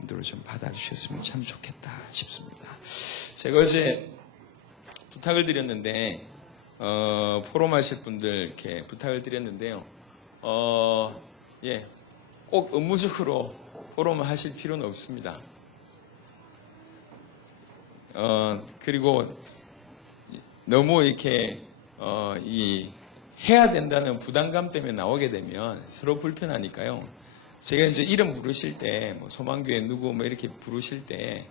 인도를 좀 받아주셨으면 참 좋겠다 싶습니다. 제가 어제 부탁을 드렸는데 포럼하실 분들 이렇게 부탁을 드렸는데요. 꼭 의무적으로 포럼을 하실 필요는 없습니다. 그리고 너무 이렇게 해야 된다는 부담감 때문에 나오게 되면 서로 불편하니까요. 제가 이제 이름 부르실 때, 뭐 소망교회 누구 뭐 이렇게 부르실 때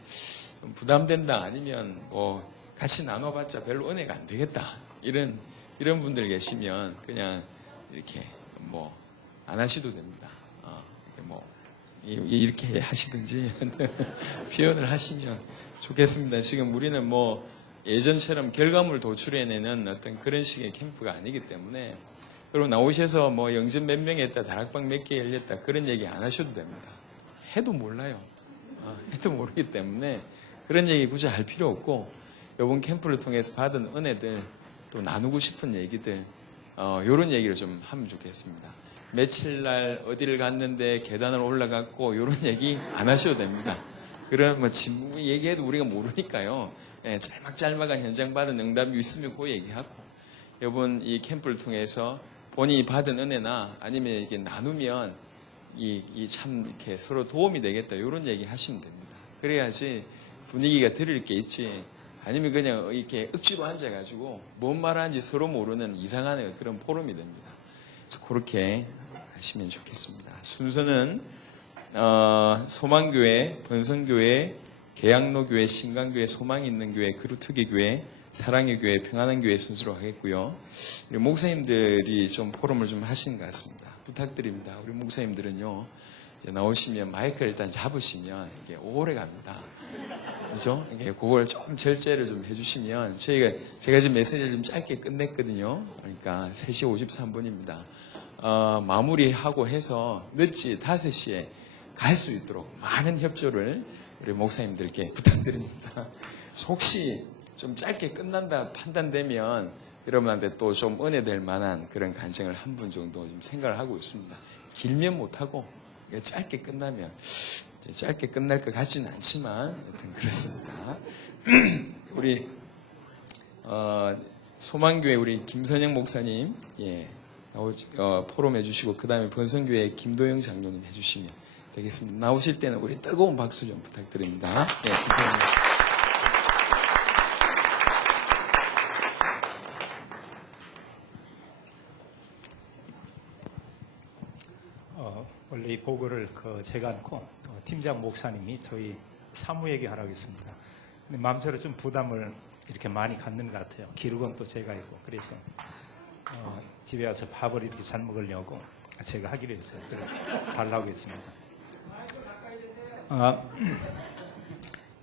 좀 부담된다, 아니면 뭐 같이 나눠봤자 별로 은혜가 안 되겠다, 이런 분들 계시면 그냥 이렇게 뭐 안 하셔도 됩니다. 이렇게 하시든지 표현을 하시면 좋겠습니다. 지금 우리는 뭐 예전처럼 결과물 도출해내는 어떤 그런 식의 캠프가 아니기 때문에, 그리고 나오셔서 뭐 영전 몇 명 했다, 다락방 몇 개 열렸다, 그런 얘기 안 하셔도 됩니다. 해도 몰라요. 해도 모르기 때문에 그런 얘기 굳이 할 필요 없고, 이번 캠프를 통해서 받은 은혜들, 또 나누고 싶은 얘기들, 이런 얘기를 좀 하면 좋겠습니다. 며칠 날 어디를 갔는데 계단을 올라갔고, 이런 얘기 안 하셔도 됩니다. 그런 뭐 진부 얘기해도 우리가 모르니까요. 짤막짤막한 현장 받은 응답이 있으면 그 얘기하고, 이번 이 캠프를 통해서 본인이 받은 은혜나 아니면 이렇게 나누면 참 이렇게 서로 도움이 되겠다, 이런 얘기 하시면 됩니다. 그래야지 분위기가 들을 게 있지, 아니면 그냥 이렇게 억지로 앉아가지고 뭔 말하는지 서로 모르는 이상한 그런 포럼이 됩니다. 그래서 그렇게 하시면 좋겠습니다. 순서는 소망교회, 번성교회, 계양로교회, 신강교회, 소망이 있는 교회, 그루트기교회, 사랑의 교회, 평안한 교회 순서로 하겠고요. 우리 목사님들이 좀 포럼을 좀 하신 것 같습니다. 부탁드립니다. 우리 목사님들은요, 이제 나오시면 마이크를 일단 잡으시면 이게 오래 갑니다. 그죠? 그걸 좀 절제를 좀 해주시면, 제가 지금 메시지를 좀 짧게 끝냈거든요. 그러니까 3시 53분입니다. 마무리하고 해서 늦지 5시에 갈 수 있도록 많은 협조를 우리 목사님들께 부탁드립니다. 혹시 좀 짧게 끝난다 판단되면 여러분한테 또 좀 은혜될 만한 그런 간증을 한 분 정도 좀 생각을 하고 있습니다. 길면 못하고 짧게 끝나면, 짧게 끝날 것 같지는 않지만 하여튼 그렇습니다. 우리 소망교회 우리 김선영 목사님 포럼 해주시고, 그 다음에 번성교회 김도영 장로님 해주시면 되겠습니다. 나오실 때는 우리 뜨거운 박수 좀 부탁드립니다. 김선영. 원래 이 보고를 제가 않고 팀장 목사님이 저희 사무에게 하라고 했습니다. 근데 마음대로 좀 부담을 이렇게 많이 갖는 것 같아요. 기록은 또 제가 있고, 그래서 집에 와서 밥을 이렇게 잘 먹으려고 제가 하기로 했어요. 그래 달라고 했습니다.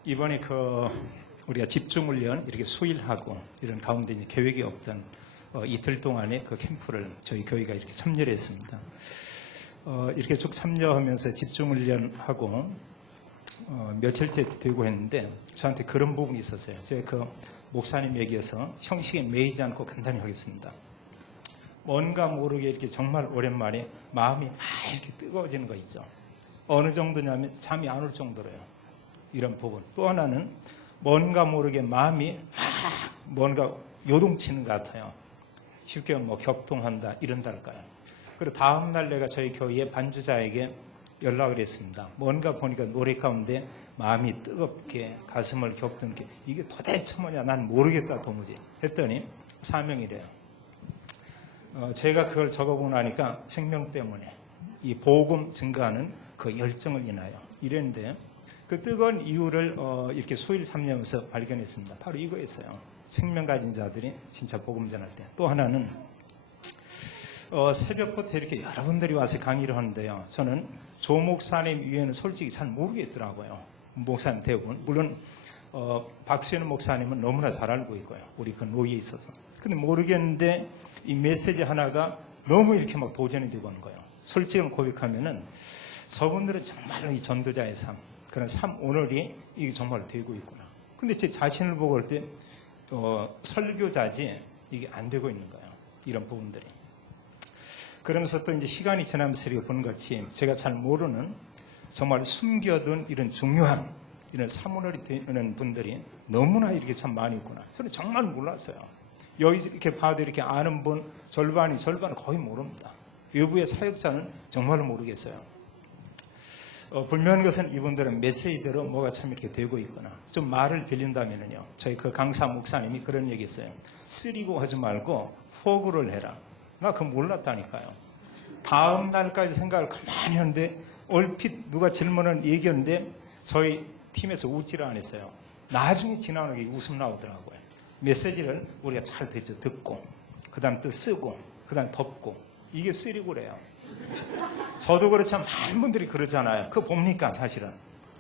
이번에 우리가 집중훈련 이렇게 수일하고 이런 가운데 이제 계획이 없던 이틀 동안의 그 캠프를 저희 교회가 이렇게 참여를 했습니다. 이렇게 쭉 참여하면서 집중훈련하고 며칠째 되고 했는데, 저한테 그런 부분이 있었어요. 제가 그 목사님 얘기해서 형식에 매이지 않고 간단히 하겠습니다. 뭔가 모르게 이렇게 정말 오랜만에 마음이 막 이렇게 뜨거워지는 거 있죠. 어느 정도냐면 잠이 안 올 정도로요. 이런 부분. 또 하나는 뭔가 모르게 마음이 막 뭔가 요동치는 것 같아요. 쉽게 뭐 격동한다, 이런달까요. 그리고 다음날 내가 저희 교회 반주자에게 연락을 했습니다. 뭔가 보니까 노래 가운데 마음이 뜨겁게 가슴을 격드는 게, 이게 도대체 뭐냐, 난 모르겠다 도무지 했더니 사명이래요. 제가 그걸 적어보고 나니까 생명 때문에 이 복음 증가하는 그 열정을 인하여 이랬는데, 그 뜨거운 이유를 이렇게 수일 삼면서 발견했습니다. 바로 이거였어요. 생명 가진 자들이 진짜 복음 전할 때. 또 하나는 새벽부터 이렇게 여러분들이 와서 강의를 하는데요. 저는 조 목사님 이외에는 솔직히 잘 모르겠더라고요. 목사님 대부분. 물론 박수현 목사님은 너무나 잘 알고 있고요. 우리 그 노예에 있어서. 근데 모르겠는데 이 메시지 하나가 너무 이렇게 막 도전이 되고 하는 거예요. 솔직히 고백하면은 저분들은 정말로 이 전도자의 삶, 그런 삶 오늘이 이게 정말 되고 있구나. 근데 제 자신을 보고 올 때 설교자지 이게 안 되고 있는 거예요. 이런 부분들이. 그러면서 또 이제 시간이 지나면서 이렇게 보는 것이, 제가 잘 모르는 정말 숨겨둔 이런 중요한 이런 사문을 되는 분들이 너무나 이렇게 참 많이 있구나. 저는 정말 몰랐어요. 여기 이렇게 봐도 이렇게 아는 분 절반은 거의 모릅니다. 외부의 사역자는 정말로 모르겠어요. 분명한 것은 이분들은 메시지대로 뭐가 참 이렇게 되고 있거나, 좀 말을 빌린다면요, 저희 그 강사 목사님이 그런 얘기 했어요. 쓰리고 하지 말고 포구를 해라. 나 그거 몰랐다니까요. 다음 날까지 생각을 가만히 하는데 얼핏 누가 질문을 얘기했는데 저희 팀에서 웃지를 않았어요. 나중에 지나가는 게 웃음 나오더라고요. 메시지를 우리가 잘 듣고, 그 다음 또 쓰고, 그 다음 덮고, 이게 쓰리고래요. 저도 그렇지만 많은 분들이 그러잖아요. 그거 봅니까 사실은.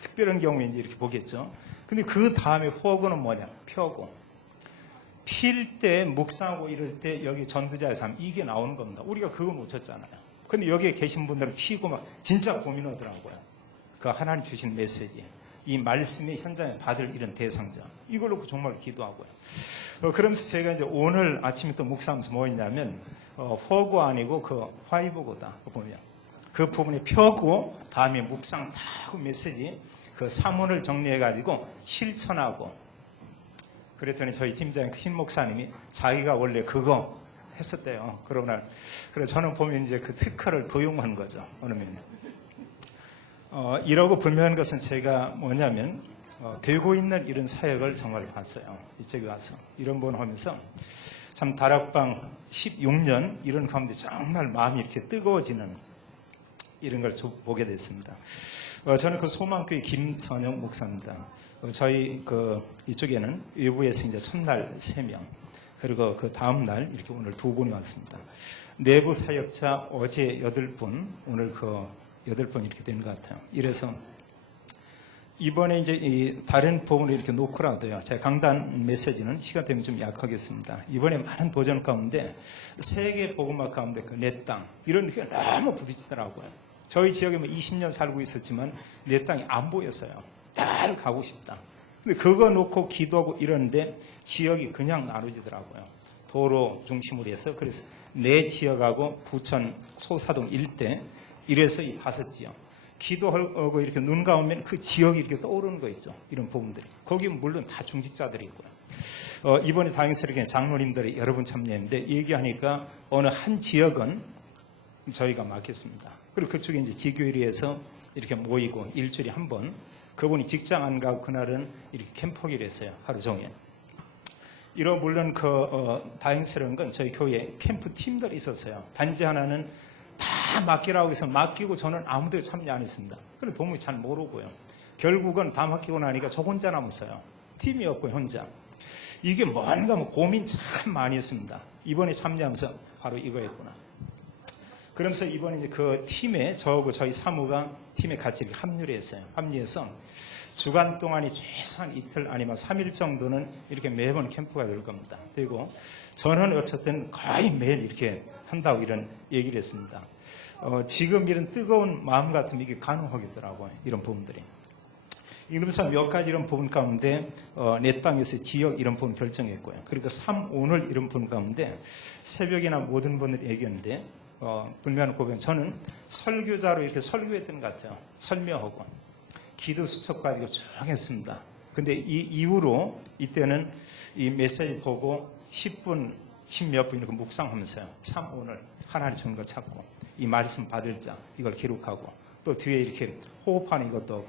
특별한 경우에 이제 이렇게 보겠죠. 근데 그 다음에 호구는 뭐냐? 펴고. 필 때, 묵상하고 이럴 때 여기 전두자의 삶, 이게 나오는 겁니다. 우리가 그거 놓쳤잖아요. 근데 여기에 계신 분들은 피고 막 진짜 고민하더라고요. 그 하나님 주신 메시지. 이 말씀이 현장에 받을 이런 대상자. 이걸 놓고 정말 기도하고요. 그러면서 제가 이제 오늘 아침에 또 묵상하면서 뭐 했냐면, 포구 아니고 그 화이보고다. 보면. 그 부분에 펴고, 다음에 묵상 다 하고 메시지, 그 사문을 정리해가지고 실천하고, 그랬더니 저희 팀장인 신 목사님이 자기가 원래 그거 했었대요. 그러나, 그래서 저는 보면 이제 그 특허를 도용한 거죠. 어느 면에. 이러고 분명한 것은 제가 뭐냐면, 되고 있는 이런 사역을 정말 봤어요. 이쪽에 와서. 이런 분 하면서 참 다락방 16년 이런 가운데 정말 마음이 이렇게 뜨거워지는 이런 걸 보게 됐습니다. 저는 그 소망교회 김선영 목사입니다. 저희 이쪽에는 외부에서 이제 첫날 3명, 그리고 그 다음날 이렇게 오늘 2분이 왔습니다. 내부 사역자 어제 8분, 오늘 8분 이렇게 되는 것 같아요. 이래서 이번에 이제 이 다른 부분을 이렇게 놓고라도요, 제가 강단 메시지는 시간 때문에 좀 약하겠습니다. 이번에 많은 도전 가운데 세계 복음화 가운데 그 내 땅 이런 게 너무 부딪히더라고요. 저희 지역에 20년 살고 있었지만 내 땅이 안 보였어요. 날 가고 싶다. 근데 그거 놓고 기도하고 이러는데 지역이 그냥 나눠지더라고요. 도로 중심으로 해서. 그래서 내 지역하고 부천 소사동 일대, 이래서 이 5지역 기도하고 이렇게 눈 감으면 그 지역이 이렇게 떠오르는 거 있죠. 이런 부분들이. 거기 물론 다 중직자들이고요. 이번에 다행스럽게 장로님들이 여러 분 참여했는데 얘기하니까 어느 한 지역은 저희가 맡겼습니다. 그리고 그쪽에 이제 지교회에서 이렇게 모이고 일주일에 한 번, 그분이 직장 안 가고 그날은 이렇게 캠프기를 했어요. 하루 종일. 이런 물론 다행스러운 건 저희 교회에 캠프 팀들이 있었어요. 단지 하나는 다 맡기라고 해서 맡기고 저는 아무데도 참여 안 했습니다. 그래서 도무지 잘 모르고요. 결국은 다 맡기고 나니까 저 혼자 남았어요. 팀이 없고 혼자. 이게 뭔가 고민 참 많이 했습니다. 이번에 참여하면서 바로 이거였구나. 그러면서 이번에 이제 그 팀에 저하고 저희 사무가 팀에 같이 합류를 했어요. 합류해서 주간 동안이 최소한 이틀 아니면 3일 정도는 이렇게 매번 캠프가 될 겁니다. 그리고 저는 어쨌든 거의 매일 이렇게 한다고 이런 얘기를 했습니다. 지금 이런 뜨거운 마음 같으면 이게 가능하겠더라고요. 이런 부분들이. 이러면서 몇 가지 이런 부분 가운데 내 땅에서 지역 이런 부분 결정했고요. 그리고 3, 오늘 이런 부분 가운데 새벽이나 모든 분들이 얘기했는데 분명한 고백, 저는 설교자로 이렇게 설교했던 것 같아요. 설명하고 기도 수첩 가지고 쭉 했습니다. 근데 이 이후로 이때는 이 메시지 보고 10분, 10몇 분 이렇게 묵상하면서요. 3, 오늘 하나님 주는 거 찾고 이 말씀 받을 자 이걸 기록하고 또 뒤에 이렇게 호흡하는 이것도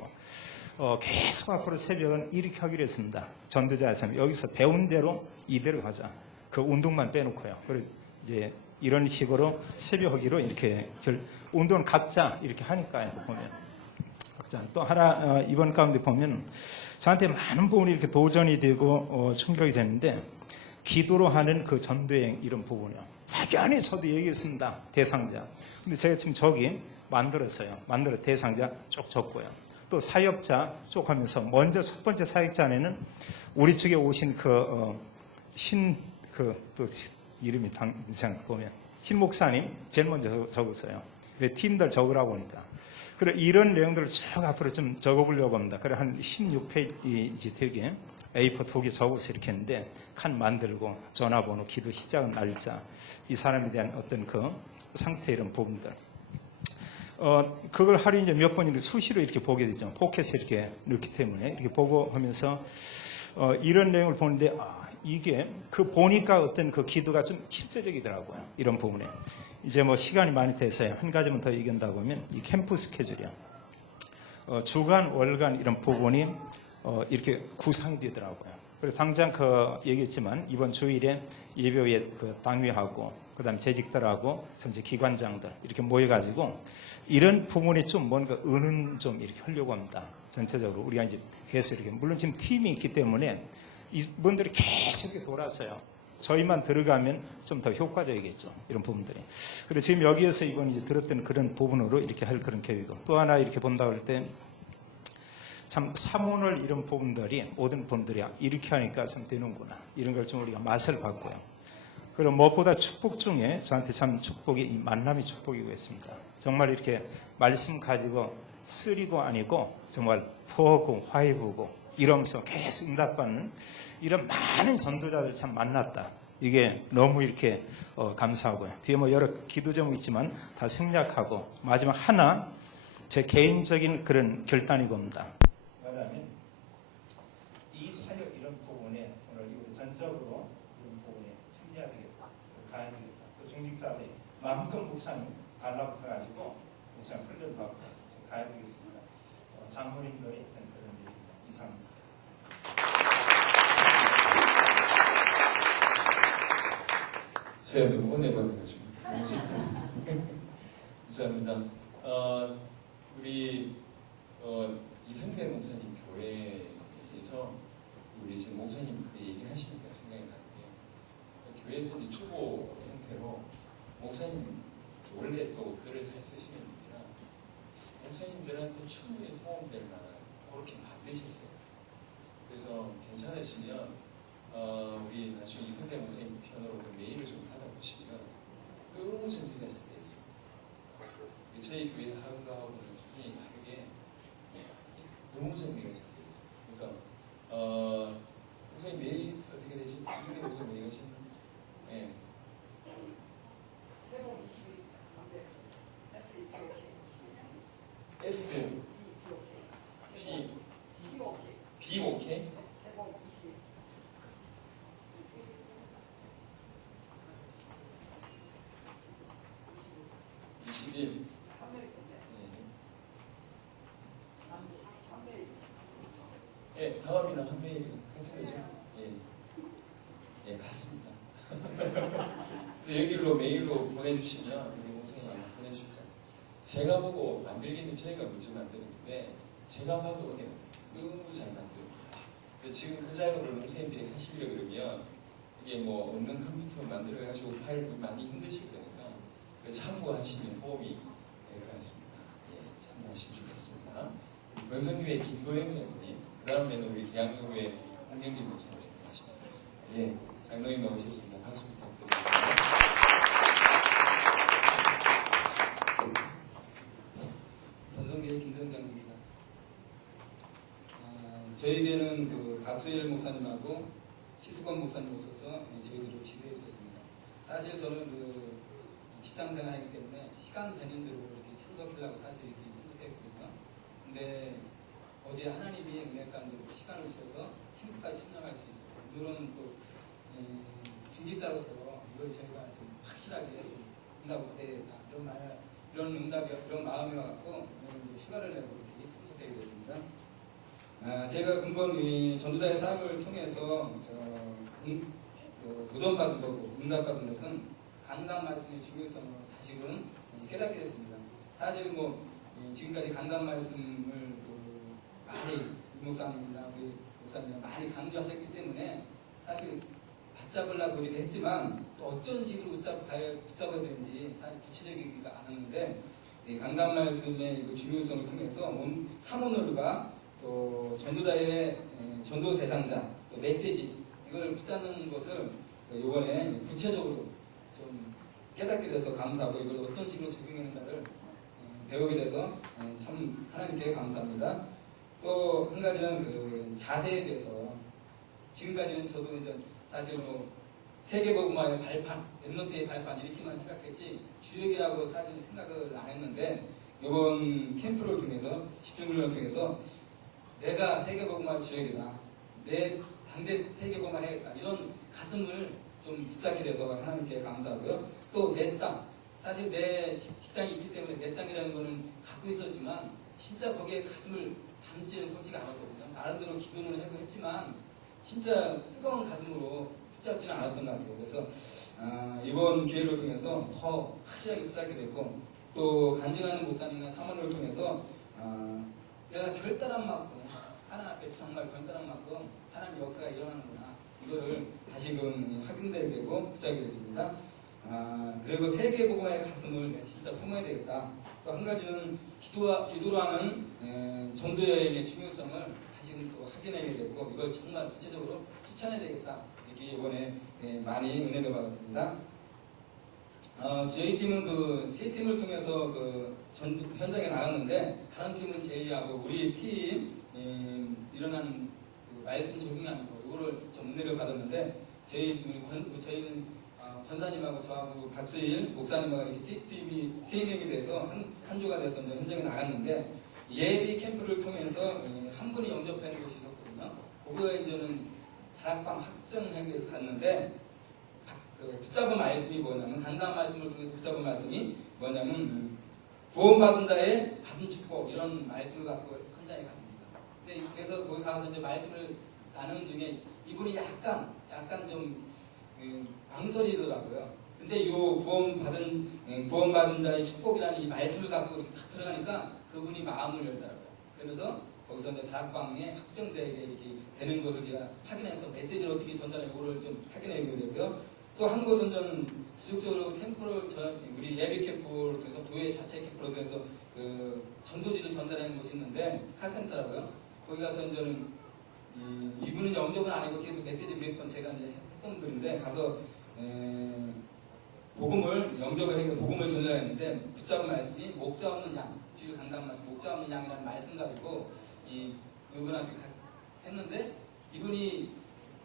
하고 계속 앞으로 새벽은 이렇게 하기로 했습니다. 전도자의 삶 여기서 배운 대로 이대로 하자. 그 운동만 빼놓고요. 그리고 이제 이런 식으로 새벽 하기로 이렇게 운동은 각자 이렇게 하니까요. 보면 각자 또 하나 이번 가운데 보면 저한테 많은 부분이 이렇게 도전이 되고 충격이 되는데 기도로 하는 그 전도행 이런 부분이요. 막연히 저도 얘기했습니다. 대상자. 근데 제가 지금 저기 만들었어요. 대상자 쭉 적고요. 또 사역자 쭉 하면서 먼저 첫 번째 사역자 안에는 우리 측에 오신 또 이름이 당장 보면 신 목사님 제일 먼저 적었어요. 왜 팀들 적으라고 하니까. 그래 이런 내용들을 쭉 앞으로 좀 적어보려고 합니다. 그래 한 16페이지 되게 A4 2개 적어서 이렇게 했는데 칸 만들고 전화번호, 기도 시작 날짜, 이 사람에 대한 어떤 그 상태 이런 부분들. 그걸 하루 이제 몇 번이나 수시로 이렇게 보게 되죠. 포켓에 이렇게 넣기 때문에 이렇게 보고 하면서 이런 내용을 보는데 이게 그 보니까 어떤 그 기도가 좀 실제적이더라고요. 이런 부분에 이제 뭐 시간이 많이 돼서요. 한 가지만 더 얘기한다고 하면 이 캠프 스케줄이요. 주간, 월간 이런 부분이 이렇게 구상이 되더라고요. 그리고 당장 얘기했지만 이번 주일에 예배에 그 당위하고 그다음 재직들하고 전체 기관장들 이렇게 모여가지고 이런 부분이 좀 뭔가 은은 좀 이렇게 하려고 합니다. 전체적으로 우리가 이제 계속 이렇게 물론 지금 팀이 있기 때문에 이분들이 계속 이렇게 돌아서요. 저희만 들어가면 좀 더 효과적이겠죠. 이런 부분들이. 그리고 지금 여기에서 이번 이제 들었던 그런 부분으로 이렇게 할 그런 계획이고 또 하나 이렇게 본다 할 때 참 사문을 이런 부분들이 모든 분들이 이렇게 하니까 참 되는구나. 이런 걸 좀 우리가 맛을 봤고요. 그리고 무엇보다 축복 중에 저한테 참 축복이 이 만남이 축복이고 있습니다. 정말 이렇게 말씀 가지고 쓰리고 아니고 정말 포하고 화이브고 이러면서 계속 응답받는 이런 많은 전도자들 참 만났다. 이게 너무 이렇게 감사하고요. 뒤에 뭐 여러 기도 제목이 있지만 다 생략하고 마지막 하나 제 개인적인 그런 결단이 겁니다. 뭐냐면 이 사역 이런 부분에 오늘 우리 전적으로 이런 부분에 참여해야 되겠다. 가야 되겠다. 또 중직자들이 마음껏 목사님 달라고 해가지고 목사님 훈련받고 가야 되겠습니다. 장로님들이 했던 그런 일입니다. 이상입니다. 제가 너무 은혜받아가지고 감사합니다. 우리 이승배 목사님 교회에서 우리 지금 목사님 그 얘기하시니까 생각이 나는데 교회에서 이제 추보 형태로 목사님 원래 또 글을 잘 쓰시는 분이라 목사님들한테 충분히 도움될 만한 그렇게 만드셨어요. 그래서 괜찮으시면 우리 나중에 이승배 목사님 편으로 메일을 좀 받아보시면 너무 준비가 잘 되어 있습니다. 저희 교회 사역하고는 수준이 다르게 너무 준비가 잘 되어 있어요. 그래서 목사님 메일 어떻게 되지? 이승배 목사님 메일 하시는? 네. S P B OK 21. 예, 다음이나 한 메일이 괜찮으죠? 예, 같습니다. 여기로 메일로 보내주시면 우리 목사님 아마 보내주실 거예요. 제가 보고 만들기는 저희가 먼저 만드는데 제가 봐도 은혜가 너무 잘 만들어요. 지금 그 작업을 목사님들이 하시려고 그러면 이게 뭐 없는 컴퓨터 만들어가지고 파일을 많이 힘드실 거니까 참고하시면 도움이 될 것 같습니다. 예, 참고하시면 좋겠습니다. 권성교회 김도영 장로님, 그 다음에는 우리 계양교회 홍경길 목사님 준비하시면 되겠습니다. 예, 장로님 나오셨습니다. 박수 부탁드립니다. 권성교회 김도영 장로입니다. 저희 교회는 그 박수일 목사님하고 시수건 목사님 오셔서 저희들을 지도해 주셨습니다. 사실 저는 그 직장생활 하기 때문에 시간 되는 대로 이렇게 참석하려고 사실 이렇게 참석했거든요. 근데 어제 하나님이 은혜 가운데 시간을 주셔서 캠프까지 참여할 수 있어요. 오늘은 또 중직자로서 이걸 저희가 좀 확실하게 좀 응답을 받아야 된다. 이런 응답이 이런 마음이 와갖고 오늘 이제 휴가를 내고 이렇게 참석하게 됐습니다. 제가 근본 이 전도자의 사역을 통해서 도전받은 거고 응답받은 것은 강단 말씀의 중요성을 다시금 깨닫게 됐습니다. 사실 뭐 지금까지 강단 말씀을 많이 목사님이나 우리 목사님 많이 강조하셨기 때문에 사실 붙잡으려고 이렇게 했지만 또 어떤 식으로 붙잡아야 되는지 사실 구체적이지가 않았는데 강단 말씀의 그 중요성을 통해서 사모노르가 또 전도자의 전도 대상자 또 메시지 이걸 붙잡는 것을 이번에 구체적으로 좀 깨닫게 돼서 감사하고 이걸 어떤 식으로 적용하는가를 배우게 돼서 참 하나님께 감사합니다. 또 한 가지는 그 자세에 대해서 지금까지는 저도 이제 사실 뭐 세계복음화의 발판, 랩넌트의 발판 이렇게만 생각했지 주역이라고 사실 생각을 안 했는데 이번 캠프를 통해서 집중훈련을 통해서 내가 세계복음화 주역이다. 내 당대 세계복음화 해야겠다. 이런 가슴을 좀 붙잡게 돼서 하나님께 감사하고요. 또 내 땅. 사실 내 직장이 있기 때문에 내 땅이라는 거는 갖고 있었지만 진짜 거기에 가슴을 담지는 솔직히 않았거든요. 나름대로 기도는 하고 했지만 진짜 뜨거운 가슴으로 붙잡지는 않았던 것 같아요. 그래서 이번 기회를 통해서 더 확실하게 붙잡게 됐고 또 간증하는 목사님과 사모님을 통해서 내가 결단한 만큼 하나님 앞에서 정말 결단한 만큼 하나님 역사가 일어나는구나 이거를 다시금 확인되게 되고 붙잡게 됐습니다. 그리고 세계복음화의 가슴을 진짜 품어야 되겠다. 또 한 가지는 기도로 하는 전도 여행의 중요성을 다시금 또 확인하게 됐고 이걸 정말 구체적으로 실천해야 되겠다. 이렇게 이번에 많이 은혜를 받았습니다. 저희 팀은 세 팀을 통해서 현장에 나갔는데 다른 팀은 제의하고 우리 팀 일어나는 말씀 적용하는 거 이거를 좀 은혜를 받았는데 저희는 권사님하고 저하고 박수일 목사님하고 이렇게 팀이 3명이 돼서 한 조가 돼서 이제 현장에 나갔는데 예비 캠프를 통해서 한 분이 영접하는 곳이 있었거든요. 거기에 이제는 다락방 학정회의에서 갔는데 붙잡은 말씀이 뭐냐면 간단한 말씀을 통해서 붙잡은 말씀이 뭐냐면 구원받은 자의 받은 축복 이런 말씀을 갖고 현장에 갔습니다. 근데 그래서 거기 가서 이제 말씀을 나누는 중에 이분이 약간 좀 망설이더라고요. 근데 이 구원받은 자의 축복이라는 이 말씀을 갖고 이렇게 탁 들어가니까 그분이 마음을 열더라고요. 그러면서 거기서 이제 다락방에 확정되게 이렇게 되는 것을 제가 확인해서 메시지를 어떻게 전달하는 거를 좀 확인해 보게 되고요. 또 한 곳은 좀 지속적으로 캠프를 우리 예비 캠프를 통해서 도예 자체 캠프를 통해서 전도지를 전달하는 곳이 있는데 카센터라고요. 거기 가서 이제는 이분은 영접은 안 하고 계속 메시지 몇 번 제가 이제 했던 분인데 가서 영접을 해서 복음을 전달했는데 붙잡은 말씀이 목자 없는 양, 주일 강단 말씀 목자 없는 양이라는 말씀 가지고 그분한테 했는데 이분이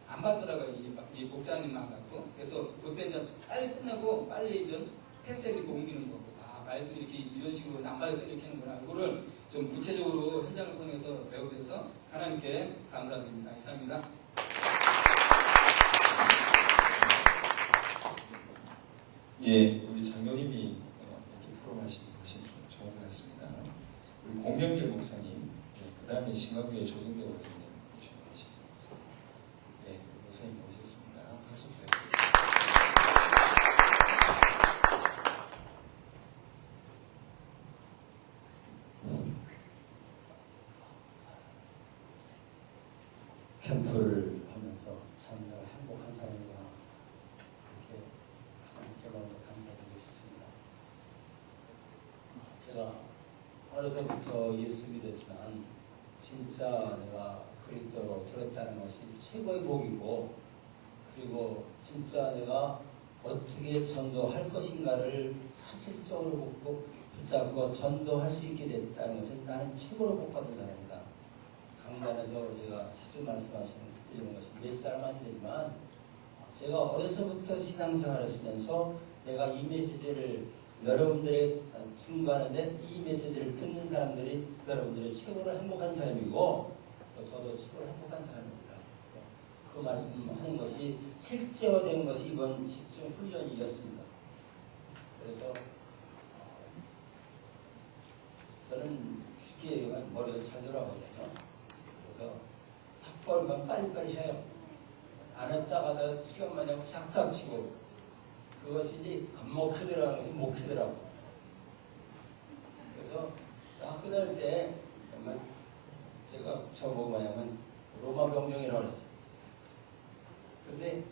안 받더라고요. 이 목자님만 갖고. 그래서 그때 이제 빨리 끝내고 빨리 이제 패스에 이렇게 옮기는 거. 그래서 말씀이 이렇게 이런 식으로 안 받을 때 이렇게 하는구나. 이거를 좀 구체적으로 현장을 통해서 배우게 돼서 하나님께 감사드립니다. 이상입니다. 예, 우리 장로님이 이렇게 프로하시는 것이 좋은 것 같습니다. 우리 공명길 목사님, 그 다음에 신강교회 조정대 목사님 준비하시겠습니다. 예, 목사님 모셨습니다. 박수 부탁드립니다. 캠프를 하면서 정말 행복한 사람이구나 이렇게 하나님께 먼저 감사드리고 싶습니다. 제가 어려서부터 예수 믿었지만 진짜 내가 그리스도로 들었다는 것이 최고의 복이고 그리고 진짜 내가 어떻게 전도할 것인가를 사실적으로 붙잡고 전도할 수 있게 됐다는 것은 나는 최고로 복받은 사람이다. 강단에서 제가 자주 말씀드리는 것이 몇 살만 안 되지만 제가 어려서부터 신앙생활을 하시면서 내가 이 메시지를 여러분들의 증거하는데 이 메시지를 듣는 사람들이 여러분들이 최고로 행복한 사람이고 저도 최고로 행복한 사람입니다. 그 말씀하는 것이 실제화된 것이 이번 집중 훈련이었습니다. 그래서 저는 쉽게 얘기하면 머리가 잘 돌아가거든요. 그래서 탁벌만 빨리빨리 해요. 안 했다가도 시간만 되면 탁탁 치고 그것이 이제 안 먹히더라는 것이 먹히더라고. 그래서 학교 다닐 때 제가 저보고 뭐냐면 로마 병정이라고 그랬어요. 근데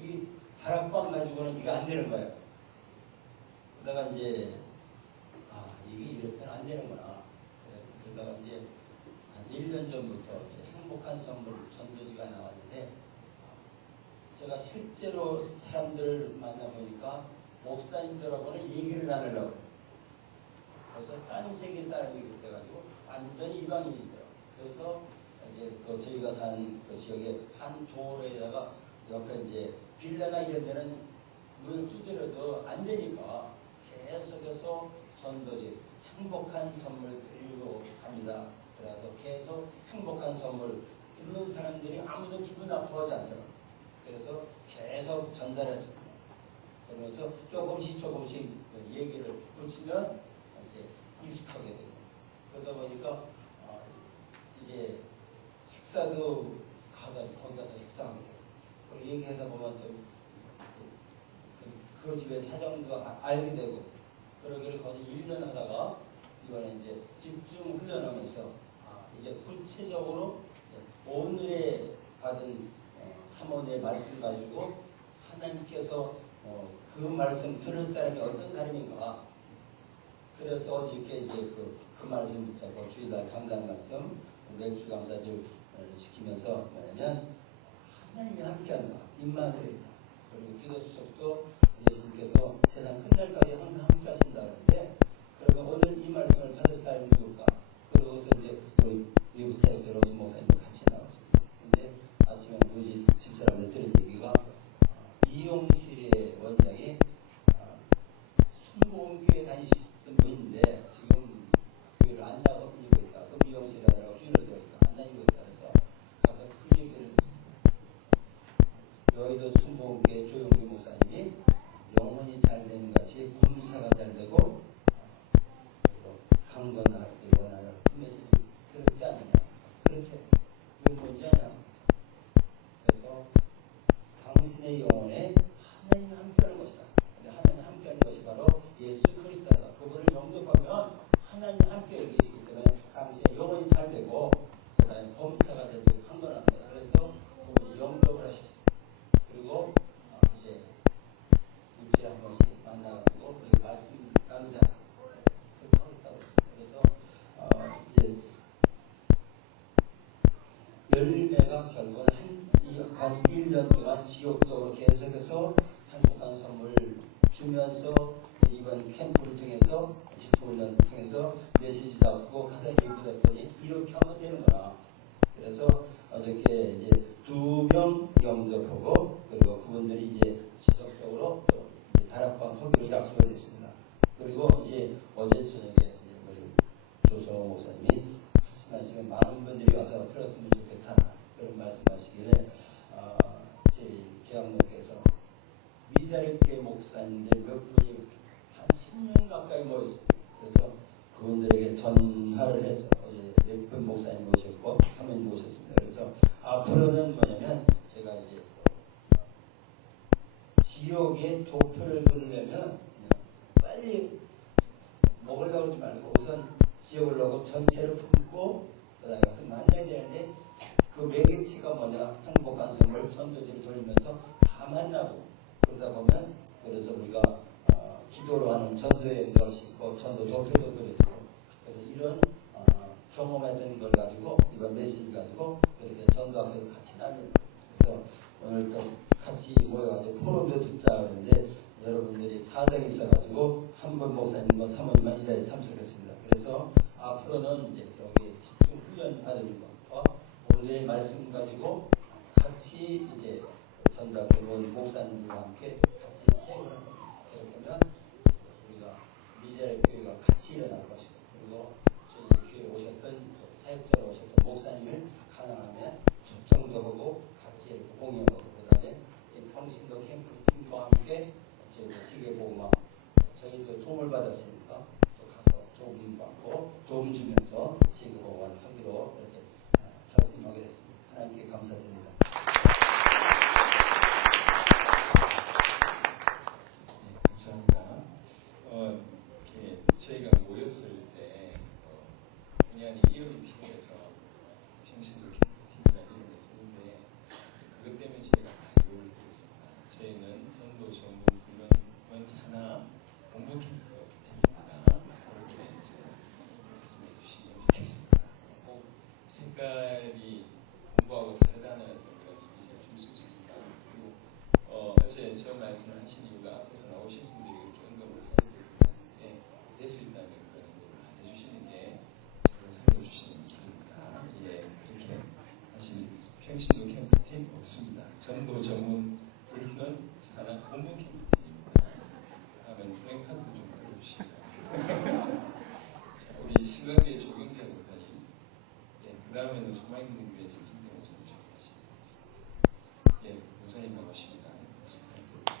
이 다락방 가지고는 이게 안 되는 거예요. 그러다가 이제 이게 이래서는 안 되는구나. 그러다가 이제 한 1년 전부터 이제 행복한 선물 전도지가 나왔는데 제가 실제로 사람들을 만나보니까 목사님들하고는 얘기를 나누려고 그래서 딴 세계 사람이 돼가지고 완전히 이방인이더라고요. 그래서 이제 저희가 산 그 지역의 한 도로에다가 옆에 이제 빌라나 이런 데는 문을 두드려도 안 되니까 계속해서 전도지 행복한 선물 드리려고 합니다. 그래서 계속 행복한 선물 듣는 사람들이 아무도 기분 나빠하지 않더라고요. 그래서 계속 전달했습니다. 그러면서 조금씩 얘기를 붙이면 이제 익숙하게 되고 그러다 보니까 이제 식사도 거기 가서 식사하게 되고 그리고 얘기하다 보면 또 그 집의 사정도 알게 되고 그러기를 거의 1년 하다가 이번에 이제 집중 훈련하면서 이제 구체적으로 오늘의 받은 사모님의 말씀 가지고 하나님께서 그 말씀 들을 사람이 어떤 사람인가. 그래서 어저께 이제 그 말씀 붙잡고 주일날 강단 말씀 맥주 감사절 시키면서 뭐냐면 하나님이 함께한다. 임마누엘이다. 그리고 기도 수첩도 예수님께서 세상 끝날까지 항상 함께하신다 그러는데 그러면 오늘 이 말씀을 받을 사람이 누굴까? 그러고서 이제 우리 미국 사역자 로스 목사님과 같이 나왔습니다. 근데 아침에 우리 집사람들 들은 얘기가 미용실의 원장이 순복음교회 다니시던 분인데 지금 교회를 안 나가고 다니고 있다. 그 미용실에 하느라고 주일을 교회니까 안 다니고 있다. 그래서 가서 그 얘기를 했습니다. 여의도 순복음교회 조용규 목사님이 영혼이 잘 되는 것이 검사가 잘 되고 강건하기를 원하는 그 메시지 들었지 않느냐. 그렇게 그게 뭔지 아냐. 그래서 당신의 영혼에 하나님이 함께하는 것이다. 근데 하나님이 함께하는 것이 바로 예수 그리스도다. 그분을 영접하면 하나님이 함께 계시기 때문에 당신의 영혼이 잘 되고 그다음에 범사가 되고 강건합니다. 그래서 그분이 영접을 하셨습니다. 그리고 이제 일주일에 한 번씩 만나가지고 우리 말씀 나누자. 그렇게 하겠다고 했습니다. 그래서 이제 열매가 결국은 한 1년 동안 지속적으로 계속해서 한국한 선물 주면서 이번 캠프를 통해서 집중훈련을 통해서 메시지 잡고 가서 얘기를 했더니 이렇게 하면 되는구나. 그래서 어저께 이제 2명 영접하고 그리고 그분들이 이제 지속적으로 또 다락방 하기로 약속을 했습니다. 그리고 이제 어제 저녁에 우리 조성호 목사님이 말씀하시면 많은 분들이 와서 들었으면 좋겠다 그런 말씀하시길래 제 계양목에서 미자립교회 목사님들 몇 분이 한 10년 가까이 모였어요. 그래서 그분들에게 전화를 해서 어제 몇 분 목사님 모셨고 한 분 모셨습니다. 그래서 앞으로는 뭐냐면 제가 이제 지역에 도표를 그리려면 빨리 먹으려고 하지 말고 우선 지역을 놓고 전체를 품고 그다음에 가서 만나야 되는데 그 매개체가 뭐냐. 행복한 선물 전도지를 돌리면서 다 만나고 그러다 보면 그래서 우리가 기도로 하는 전도의 것이 있고 전도 도표도 그려지고 그래서 이런 경험했던 걸 가지고 이번 메시지 가지고 그렇게 전도 앞에서 같이 나눕니다. 그래서 오늘 또 같이 모여가지고 포럼도 듣자 그러는데 여러분들이 사정이 있어가지고 한 분 목사님과 사모님만 이 자리에 참석했습니다. 그래서 앞으로는 이제 여기 집중 훈련 받은 거 오늘의 말씀 가지고 같이 이제 전도학교원 목사님과 함께 같이 사역을 합니다. 그렇게 하면 우리가 미자엘 교회가 같이 일어날 것이고 그리고 저희 교회에 오셨던 그 사역자로 오셨던 목사님을 가능하면 접종도 하고 같이 이렇게 공유하고 그다음에 이 평신도 캠프 팀과 함께 저희 세계보고마 저희도 도움을 받았으니까 또 가서 도움 받고 도움 주면서 세계보고마를 하기로 이렇게 결심하게 됐습니다. 하나님께 감사드립니다. 감사합니다. 이렇게 저희가 모였을 때 본의아니 이름이 필요해서 평신도 캠프팀이라는 이름을 쓰는데 그것 때문에 저희가 요구를 드렸습니다. 저희는 전도 전문 훈련 산하 본부 캠프팀입니다. 그렇게 이제 말씀해 주시면 좋겠습니다. 꼭 색깔이 공부하고 다르다는 어떤 그런 이미지를 줄 수 있습니다. 그리고 어제 저 말씀을 하신 이유가 앞에서 나오신 분들이 이렇게 언급을 하셨을 것 같은데 됐을 때는 그런 언급을 안 해주시는 게 저를 살려주시는 길입니다. 예, 그렇게 하시는 평신도 캠프팀 없습니다. 전도 전문 훈련 산하 본부 캠프팀입니다. 다음에는 플랜카드도 좀 그려주시죠. 이거는 소망있는 교회 진성대 목사님 준비하신 것 같습니다. 예, 목사님 나오십니다. 박수 부탁드립니다.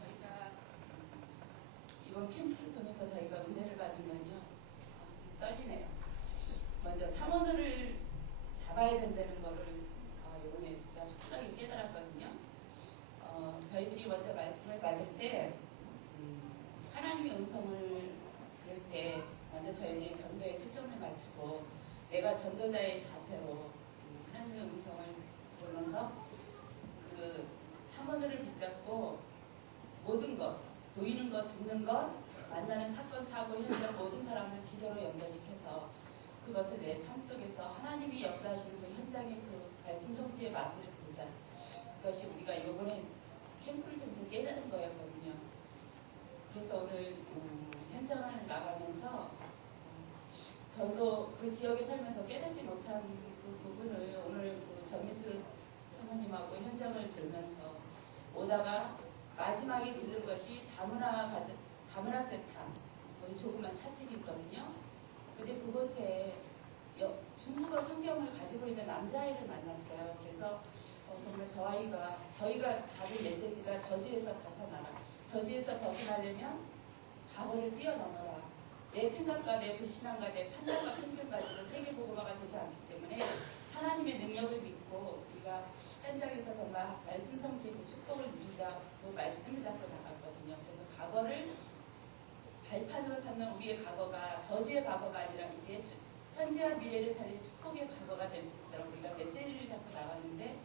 저희가 이번 캠프를 통해서 저희가 은혜를 받은 건요. 지금 떨리네요. 먼저 삼원을 잡아야 된다는 거를 이번에 진짜 확실하게 깨달았거든요. 저희들이 먼저 말씀을 받을 때 하나님의 음성을 들을 때 먼저 저희들이 전도에 초점을 맞추고 내가 전도자의 자세로 하나님의 음성을 들으면서 그 삼원을 붙잡고 모든 것, 보이는 것, 듣는 것, 만나는 사건, 사고, 현장 모든 사람을 기도로 연결시켜서 그것을 내 삶 속에서 하나님이 역사하시는 그 현장의 그 말씀 성취의 맛을 보자. 그것이 우리가 이번에 캠프를 통해서 깨달은 거였거든요. 그래서 오늘 현장을 나가면서 저도 그 지역에 살면서 깨닫지 못한 그 부분을 오늘 그 전미스 사모님하고 현장을 돌면서 오다가 마지막에 들른 것이 다문화 세타 거기 조그만 찻집이 있거든요. 근데 그곳에 중국어 성경을 가지고 있는 남자아이를 만났어요. 그래서 정말 저희가 잡은 메시지가 저주에서 벗어나라. 저주에서 벗어나려면 과거를 뛰어넘어라. 내 생각과 내 불신앙과 내 판단과 편견 가지고 세계보고마가 되지 않기 때문에 하나님의 능력을 믿고 우리가 현장에서 정말 말씀 성취 그 축복을 누리자 그 말씀을 잡고 나갔거든요. 그래서 과거를 발판으로 삼는 우리의 과거가 저주의 과거가 아니라 이제 현재와 미래를 살릴 축복의 과거가 될 수 있도록 우리가 메시지를 잡고 나갔는데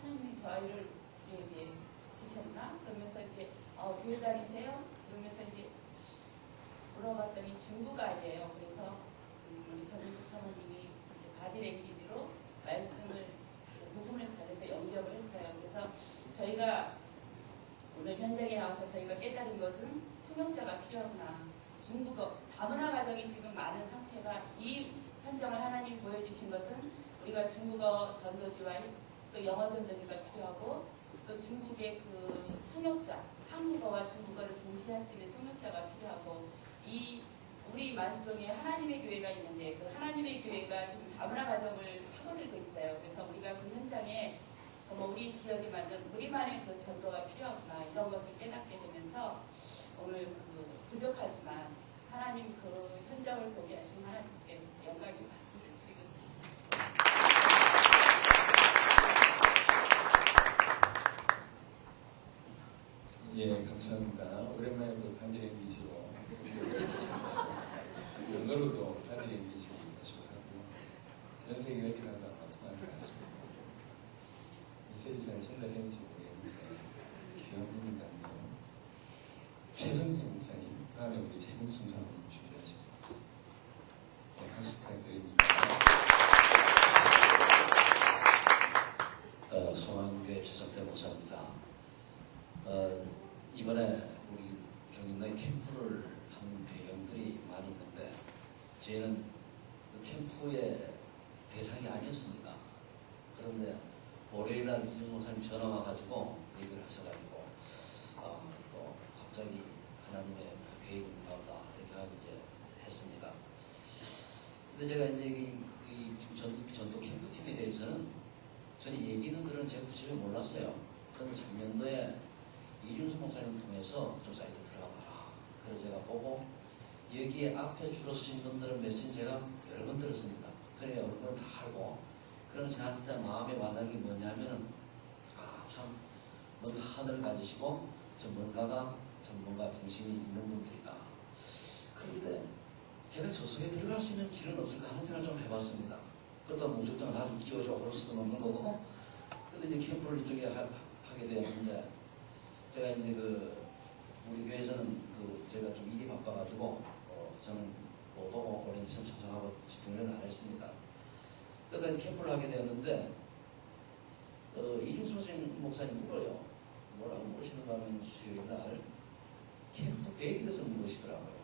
하나님이 저 아이를 우리에게 붙이셨나? 그러면서 이제 교회 다니세요? 그러면서 이제 물어봤더니 중국 아이예요. 그래서 우리 전민수 사모님이 이제 바디랭귀지로 말씀을 복음을 전해서 영접을 했어요. 그래서 저희가 오늘 현장에 나와서 저희가 깨달은 것은 통역자가 필요하구나. 중국어 다문화 가정이 지금 많은 상태가 이 현장을 하나님 보여주신 것은 우리가 중국어 전도지와 또 영어 전도지가 필요하고 또 중국의 그 통역자 한국어와 중국어를 동시에 할 수 있는 통역자가 필요하고 이 우리 만수동에 하나님의 교회가 있는데 그 하나님의 교회가 지금 다문화 가정을 파고들고 있어요. 그래서 우리가 그 현장에 정말 우리 지역에 맞는 우리만의 그 전도가 필요하구나 이런 것을 깨닫게 되면서 오늘 그 부족하지만 하나님 그 현장을 보게 하신 하나님께 영광의 박수를 드리고 싶습니다. 예, 감사합니다. 오랜만에 또 바디랭귀지로 공부를 시키셨네요. 영어로도 바디랭귀지 연습하고 전 세계 어디 가도 아마 통할 것 같습니다. 메시지 잘 전달했는지 모르겠는데 귀한 분인 것 같네요. 최성태 목사님, 다음에 우리 재국순 사모님 준비하신 것 같습니다. 네, 박수 부탁드립니다. 소망교회 최성태 목사입니다. 이번에 우리 경인도에 캠프를 하는 배경들이 많이 있는데 저희는 그 캠프의 대상이 아니었습니다. 그런데 월요일날 이준 목사님 전화 와가지고 얘기를 하셔가지고 또 갑자기 하나님의 계획이 나온다 이렇게 하고 이제 했습니다. 근데 제가 이제 이 전도 캠프팀에 대해서는 저는 얘기는 그런 제가 구체를 몰랐어요. 그런데 작년도에 이준수 목사님 통해서 좀 사이트 들어가 봐라. 그래서 제가 보고 여기에 앞에 줄어 서신 분들은 메시지 제가 여러 번 들었습니다. 그래요. 여러분은 다 알고. 그럼 저한테 마음에 와닿는 게 뭐냐면은 참 뭔가 하늘 가지시고 저 뭔가가 참 뭔가 중심이 있는 분들이다. 그런데 제가 저 속에 들어갈 수 있는 길은 없을까 하는 생각을 좀 해봤습니다. 그렇다고 무조건 나좀 끼워줘 그럴 수도 없는 거고. 근데 이제 캠프를 이쪽에 하게 되었는데 제가 이제 우리 교회에서는 제가 좀 일이 바빠가지고 저는 보도 오렌지션 참석하고 집중을 안 했습니다. 그러다 이제 캠프를 하게 되었는데 이준수 목사님 물어요. 뭐라고 물으시는가 하면 수요일날 캠프 계획에 대해서 물으시더라고요.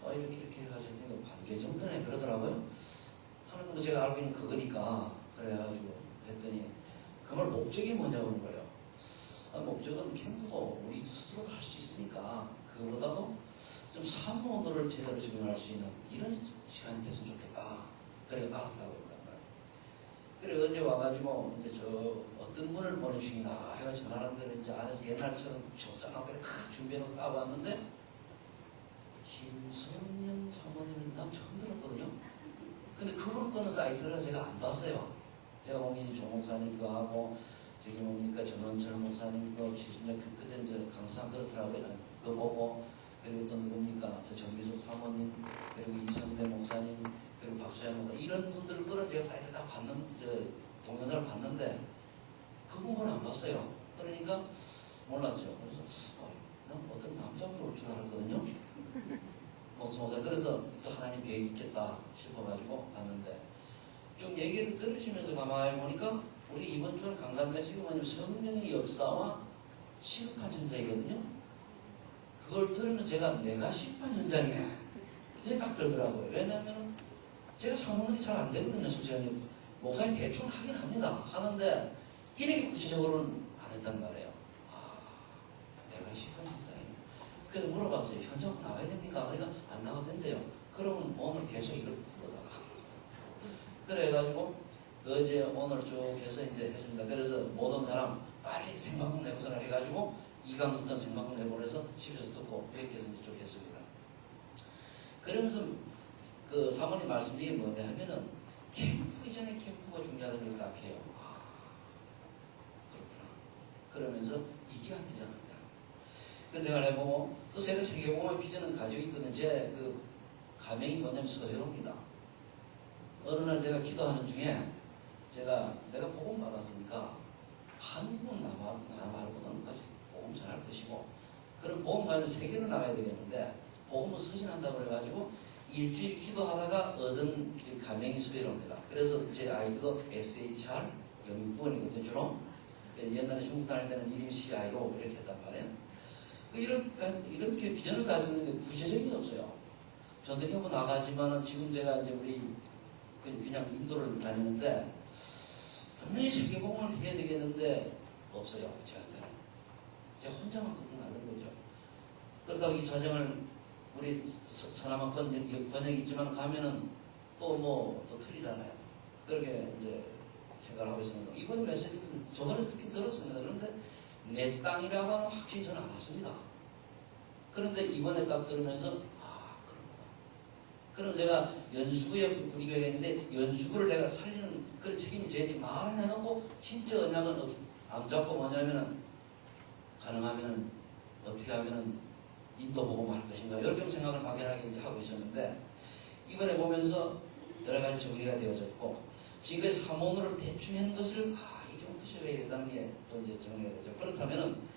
그래가지고 이렇게 해가지고 반개 정도네 그러더라고요. 하는 거 제가 알고 있는 그거니까 그래가지고 했더니 그 말 목적이 뭐냐고 하는 거예요. 좀 사모노를 제대로 적용할 수 있는 이런 시간이 됐으면 좋겠다. 그래 알았다고 그랬단 말이에요. 그래 어제 와가지고 이제 저 어떤 분을 보내주시나 해가 전화한 대로 이제 안에서 옛날처럼 조장하게 다 준비해놓고 따봤는데 김성년 사모님은 난 처음 들었거든요. 근데 그분 거는 사이트를 제가 안 봤어요. 제가 보기 조 목사님 거 하고 저기 뭡니까 전원철 목사님 거 최순자 그때 이제 강수상 그렇더라고요. 그거 보고 그리고 또 누굽니까 저 정미숙 사모님 그리고 이성대 목사님 그리고 박수현 목사 이런 분들 거는 제가 사이트 다 봤는 저 동영상을 봤는데 그분 거는 안 봤어요. 그러니까 몰랐죠. 그래서 난 어떤 남자분이 올 줄 알았거든요. 목사 그래서 또 하나님 계획이 있겠다 싶어가지고 갔는데 좀 얘기를 들으시면서 가만히 보니까 우리 이번 주는 강단가 지금 성령의 역사와 시급한 현장이거든요. 그걸 들으면 제가 내가 시급한 현장이야 이제 딱 들더라고요. 왜냐하면 제가 상황이 잘 안 되거든요. 솔직히 목사님 대충 하긴 합니다. 하는데 이렇게 구체적으로는 안 했단 말이에요. 아, 내가 시급한 현장이야. 그래서 물어봤어요. 현장 나와야 됩니까? 그러니까 안 나와도 된대요. 그러면 오늘 계속 이걸 풀어다가 그래가지고 어제 오늘 쭉 해서 이제 했습니다. 그래서 모든 사람 빨리 생방송 내보자를 해가지고 2강 듣던 생방송 내보를 해서 집에서 듣고 이렇게 해서 이제 쭉 했습니다. 그러면서 그 사모님 말씀이 뭐냐 하면은 캠프 이전에 캠프가 중요하다는 걸 딱 해요. 아, 그렇구나. 그러면서 이게 안 되지 않느냐. 그래서 제가 해보고 또 제가 세계복음의 비전을 가지고 있거든요. 제 그 가명이 뭐냐면 서해로입니다. 어느 날 제가 기도하는 중에 내가 복음 받았으니까 한국은 나 말고는 복음 전할 것이고 그럼 복음 가지고 세계로 나가야 되겠는데 복음을 서신한다고 그래가지고 일주일 기도하다가 얻은 가명이 서해로입니다. 그래서 제 아이디도 SHR 영국권이거든요. 주로 옛날에 중국 다닐 때는 이름 CI로 이렇게 했단 말이에요. 이렇게 비전을 가지고 있는데 구체적이 없어요. 전도경부 나가지만은 지금 제가 이제 우리 그냥 인도를 다니는데 분명히 세계복음을 해야 되겠는데 없어요. 저한테는. 제가 혼자만 그걸 아는 거죠. 그러다가 이 사정을 우리 서남한 번역이 있지만 가면은 또 틀리잖아요. 그렇게 이제 생각을 하고 있었는데 이번 메시지는 저번에 듣긴 들었습니다. 그런데 내 땅이라고 하는 확신이 저는 안 왔습니다. 그런데 이번에 딱 들으면서 그렇구나. 그럼 제가 연수구에 우리 교회에 있는데 연수구를 내가 살리는 그런 책임이 제 집에 말을 해놓고 진짜 언약은 안 잡고 뭐냐면은 가능하면은 어떻게 하면은 인도 복음할 것인가 이렇게 생각을 막연하게 이제 하고 있었는데 이번에 보면서 여러 가지 정리가 되어졌고 지금까지 사모노를 대충 한 것을 이 정도 부셔야 게 또 이제 정리가 되죠. 그렇다면은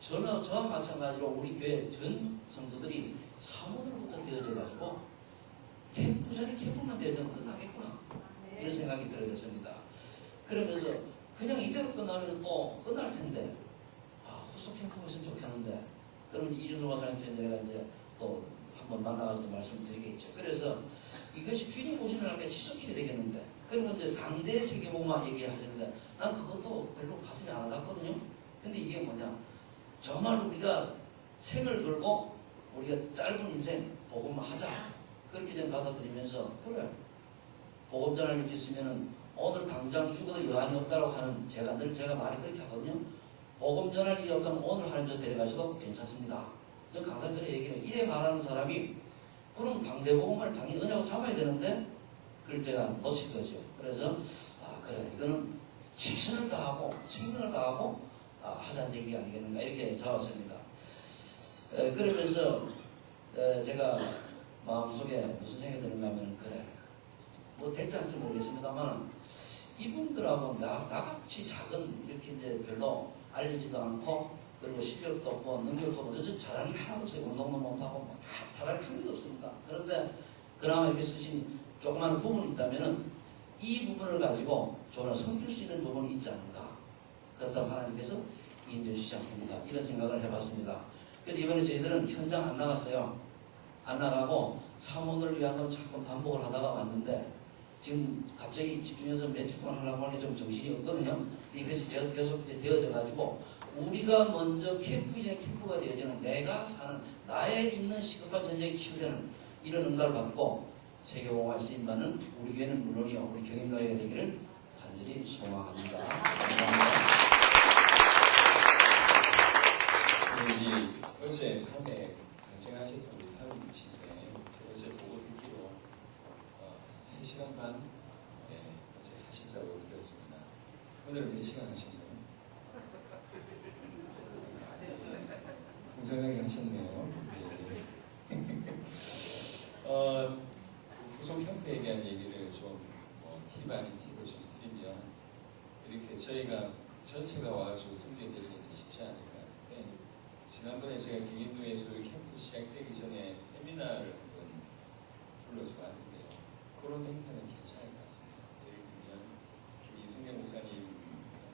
저와 마찬가지로 우리 교회 전 성도들이 사모노로부터 되어져 가지고 캠프 전에 캠프만 되어져도 끝나겠구나 이런 생각이 들어졌습니다. 그러면서 그냥 이대로 끝나면 또 끝날 텐데 후속 캠프가 있으면 좋겠는데 그럼 이준수 목사님께 내가 이제 또 한번 만나가지고 말씀드리겠죠. 그래서 이것이 주님 오시는 날까지 지속해야 되겠는데 그리고 이제 당대 세계복음화 얘기하시는데 난 그것도 별로 가슴이 안 와닿거든요. 근데 이게 뭐냐 정말 우리가 생을 걸고 우리가 짧은 인생 복음하자 그렇게 좀 받아들이면서 그래 복음 전할 일 있으면은 오늘 당장 죽어도 여한이 없다고 하는 제가 말이 그렇게 하거든요. 복음 전할 일이 없다면 오늘 하나님 저 데려가셔도 괜찮습니다. 전 강단 그래 얘기해요. 이래 말하는 사람이 그럼 당대복음을 당연히 은하고 잡아야 되는데 그걸 제가 놓친 거죠. 그래서 그래 이거는 최선을 다하고 생명을 다하고 하자는 얘기가 아니겠는가 이렇게 잡았습니다. 그러면서 제가 마음속에 무슨 생각이 드는가 하면 그래 뭐 될지 않을지 모르겠습니다만 이분들하고 나같이 작은 이렇게 이제 별로 알려지도 않고 그리고 실력도 없고 능력도 없고 저 자랑이 하나도 없어요. 운동도 못하고 다 자랑이 한 개도 없습니다. 그런데 그나마 이렇게 쓰신 조그마한 부분이 있다면은 이 부분을 가지고 저는 섬길 수 있는 부분이 있지 않은가. 그렇다고 하나님께서 인도해 주시지 않겠는가 이런 생각을 해봤습니다. 그래서 이번에 저희들은 현장 안 나갔어요. 안 나가고 사모를 위한 건 자꾸 반복을 하다가 왔는데 지금 갑자기 집중해서 며칠 동안 하려고 하니 좀 정신이 없거든요. 이것이 제가 계속 이제 되어져 가지고 우리가 먼저 캠프인의 캠프가 되어야지는 내가 사는 나의 있는 시급과 전쟁이 치유되는 이런 응답을 갖고 세계복음화 쓰임받는 우리 교회는 물론이요 우리 경인노예가 되기를 간절히 소망합니다. 감사합니다. 어제 밤에 결정하셨던 우리 사모님이신데 제가 어제 보고 듣기로 3시간 반 어제 하시더라고 들었습니다. 오늘 몇 시간 하셨나요? 풍성하게 하셨네요. 후속 캠프에 대한 얘기를 팁 아닌 팁을 좀 드리면 이렇게 저희가 전체가 와가지고 승리해드리기는 쉽지 않을 것 같은데 지난번에 제가 경인도에 저희 캠프 시작되기 전에 세미나를 한번 불러서 왔는데요. 그런 행태는 괜찮을 것 같습니다. 예를 들면 이승경 목사님 같은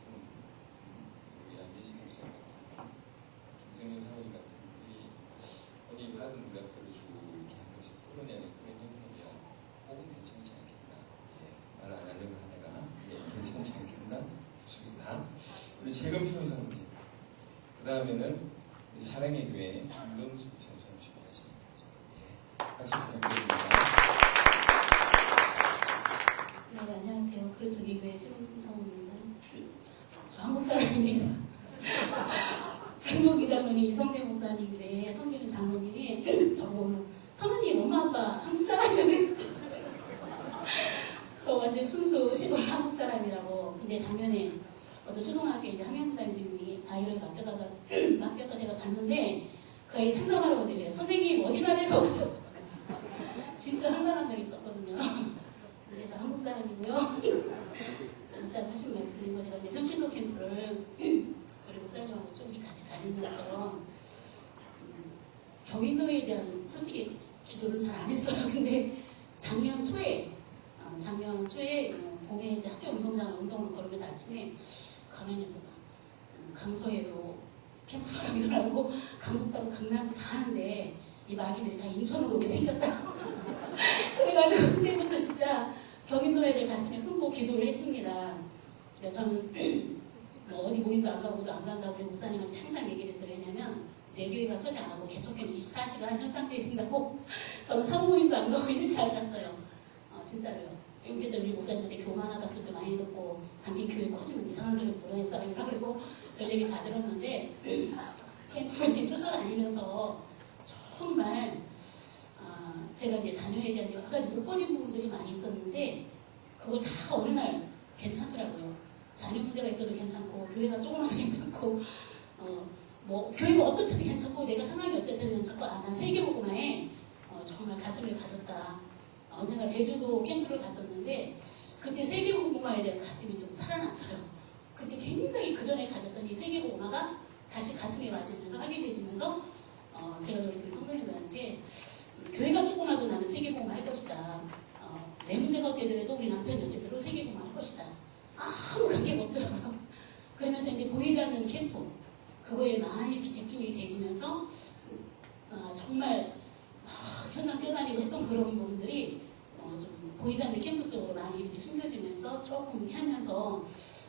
우리 안예식 목사님 같은 김성현 사모님 같은 분들이 본인이 받은 것들을 주고 이렇게 한 번씩 풀어내는 그런 행태면 혹은 괜찮지 않겠나. 말 안 하려고 하다가 괜찮지 않겠나 좋습니다. 우리 최금순 사모님 그 다음에는 사랑의 교회 김동수 전사님 준비하시면 되겠습니다. 박수 부탁드립니다. 네, 안녕하세요. 그루터기 교회 최동순 사모입니다. 저 한국 사람입니다. 장로기 장로님 이성대 목사님 교회 성기는 장로님이 저보고 사모님 엄마 아빠 한국 사람이라고 저 완전 순수 시골 한국 사람이라고. 근데 작년에 어떤 초등학교 이제 학년부장님이 아이를 맡겨서 제가 갔는데 그 아이 상담하러 오더래요. 선생님 어디 나라에서 왔어? 진짜 황당한 적이 있었거든요. 근데 저 한국 사람이고요. 진짜 하신 말씀이고 제가 이제 평신도 캠프를 우리 목사님하고 좀 같이 다니면서 경인도에 대한 솔직히 기도를 잘 안 했어요. 근데 작년 초에 봄에 이제 학교 운동장 운동을 걸으면서 아침에 가만히 있어봐. 강서에도 캠프가 일어나고 강북도 강남도 다 하는데 이 마귀들이 다 인천으로 오게 생겼다. 그래가지고 그때부터 진짜 경인도회를 갔으면 흠모 기도를 했습니다. 저는 뭐 어디 모임도 안 가고도 안 간다고 우리 목사님한테 항상 얘기를 했어요. 왜냐면 내 교회가 서지 안 하고 개척회는 24시간 현장돼야 된다고. 저는 사모임도 안 가고 일치 안 갔어요. 진짜로요. 그때 우리 목사님한테 교만하다 소리도 많이 듣고 당신 교회 커지면 이상한 소리 노래할 사람이라 그러고 별 얘기 다 들었는데 캠프를 이렇게 쫓아다니면서 정말 제가 이제 자녀에 대한 여러 가지 못 버린 부분들이 많이 있었는데 그걸 다 어느 날 괜찮더라고요. 자녀 문제가 있어도 괜찮고 교회가 조금만 괜찮고 뭐 교회가 어떻든 괜찮고 내가 상황이 어쨌든 괜찮고 난 세계복음화에 정말 가슴을 가졌다. 언젠가 제주도 캠프를 갔었는데 그때 세계복음화에 대한 가슴이 좀 살아났어요. 그때 굉장히 그 전에 가졌던 이 세계복음화가 다시 가슴에 맞으면서 확인되면서 제가 우리 성도님들한테 교회가 조금이라도 나는 세계복음화 할 것이다. 내 문제가 어때더라도 우리 남편 여태대로 세계복음화 할 것이다. 아무 관계가 없더라고요. 그러면서 이제 보이지 않는 캠프 그거에 많이 이렇게 집중이 되지면서 정말 현장 뛰어다니고 했던 그런 부분들이 좀 보이지 않는 캠프 속으로 많이 이렇게 숨겨지면서 조금 하면서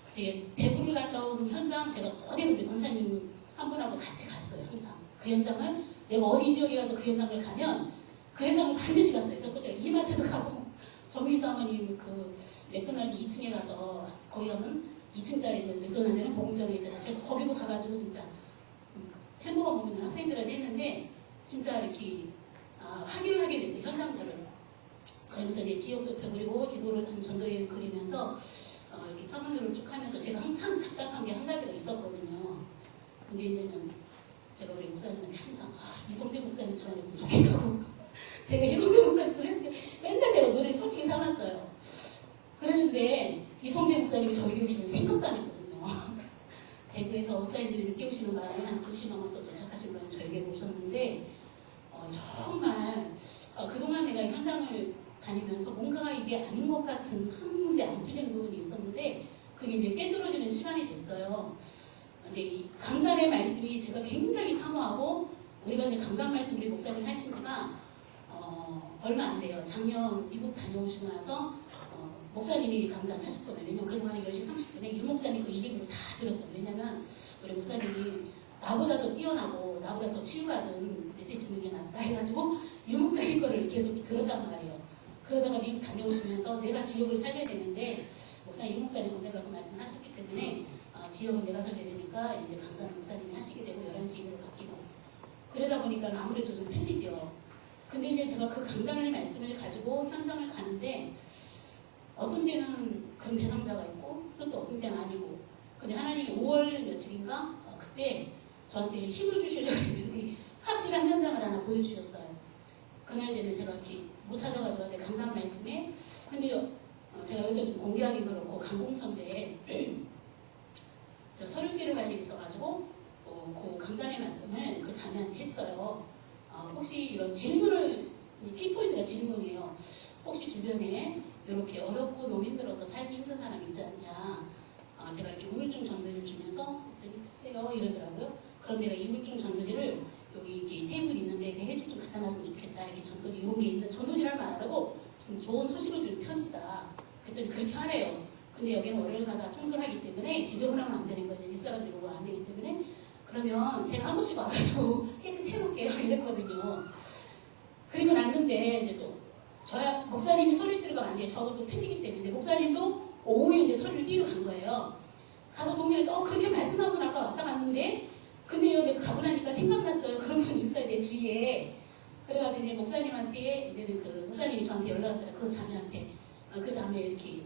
제 대구를 갔다 온 현장 제가 그대로 우리 권사님 한 분하고 같이 갔어요. 항상 그 현장을 내가 어디 지역에 가서 그 현장을 가면 그 현장을 반드시 갔어요. 그래서 제가 이마트도 가고 정미 사모님 그 맥도날드 2층에 가서 거기 가면 2층짜리 그 맥도날드는 보금정에 있어서 제가 거기도 가가지고 진짜 햄버거 먹는 학생들한테 했는데 진짜 이렇게 확인을 하게 됐어요. 현장들을. 그러면서 이제 지역도표 그리고 기도를 하는 전도여행 그리면서 이렇게 사모님을 쭉 하면서 제가 항상 답답한 게 한 가지가 있었거든요. 근데 이제는 제가 우리 목사님한테 항상 이성대 목사님처럼 했으면 좋겠다고 제가 이성대 목사님처럼 했으면 맨날 제가 노래를 솔직히 삼았어요. 그랬는데 이성대 목사님이 저희 교회 오시는 생각도 안 했거든요. 대구에서 목사님들이 늦게 오시는 바람에 한 2시 넘어서 도착하신 분이 저에게 오셨는데 정말 그동안 내가 현장을 다니면서 뭔가가 이게 아닌 것 같은 한 문제 안 풀리는 부분이 있었는데 그게 이제 깨뚫어지는 시간이 됐어요. 이제 이 강단의 말씀이 제가 굉장히 사모하고 우리가 이제 강단 말씀 우리 목사님 하신 지가 얼마 안 돼요. 작년 미국 다녀오시고 나서 목사님이 강단 하셨거든요. 왜냐면 그동안에 10시 30분에 유 목사님 그 1인으로 다 들었어요. 왜냐면 우리 목사님이 나보다 더 뛰어나고 나보다 더 치유받은 메시지 듣는 게 낫다 해가지고 유 목사님 거를 계속 들었단 말이에요. 그러다가 미국 다녀오시면서 내가 지역을 살려야 되는데 목사님, 유 목사님 언젠가 그 말씀 하셨기 때문에 지역은 내가 살려야 되니까 이제 강단 목사님이 하시게 되고 11시로 바뀌고 그러다 보니까 아무래도 좀 틀리죠. 근데 이제 제가 그 강단의 말씀을 가지고 현장을 가는데 어떤 때는 그런 대상자가 있고 또 어떤 때는 아니고 근데 하나님이 5월 며칠인가 그때 저한테 힘을 주시려고 했는지 확실한 현장을 하나 보여주셨어요. 그날 전에 제가 이렇게 못 찾아가지고 내 강단 말씀에 근데 제가 여기서 좀 공개하기 그렇고 강공선대에 제가 서류기를 갈 일이 있어가지고 그 강단의 말씀을 그 자매한테 했어요. 혹시 이런 질문을 키포인트가 질문이에요. 혹시 주변에 이렇게 어렵고 너무 힘들어서 살기 힘든 사람 있지 않냐? 제가 이렇게 우울증 전도지를 주면서 그랬더니 글쎄요 이러더라고요. 그럼 내가 이 우울증 전도지를 여기 이렇게 테이블 있는데 매주 좀 갖다 놨으면 좋겠다. 이렇게 전도지 이런 게 있는 전도지를 말하라고 무슨 좋은 소식을 주는 편지다. 그랬더니 그렇게 하래요. 근데 여기는 월요일마다 청소를 하기 때문에 지저분하면 안 되는 거죠. 윗사람들이 오면 안 되기 때문에 그러면 제가 한 번씩 와가지고 깨끗이 해놓을게요 이랬거든요. 그리고 났는데 이제 또 저야 목사님이 소리 들어가면 안 돼요. 저도 틀리기 때문에 목사님도 오후에 이제 소리를 띄러 간 거예요. 가서 동네에 그렇게 말씀하고 아까 왔다 갔는데 근데 여기 가고 나니까 생각났어요. 그런 분 있어요 내 주위에. 그래가지고 이제 목사님한테 이제는 그 목사님이 저한테 연락을 그 자매한테 그 자매 이렇게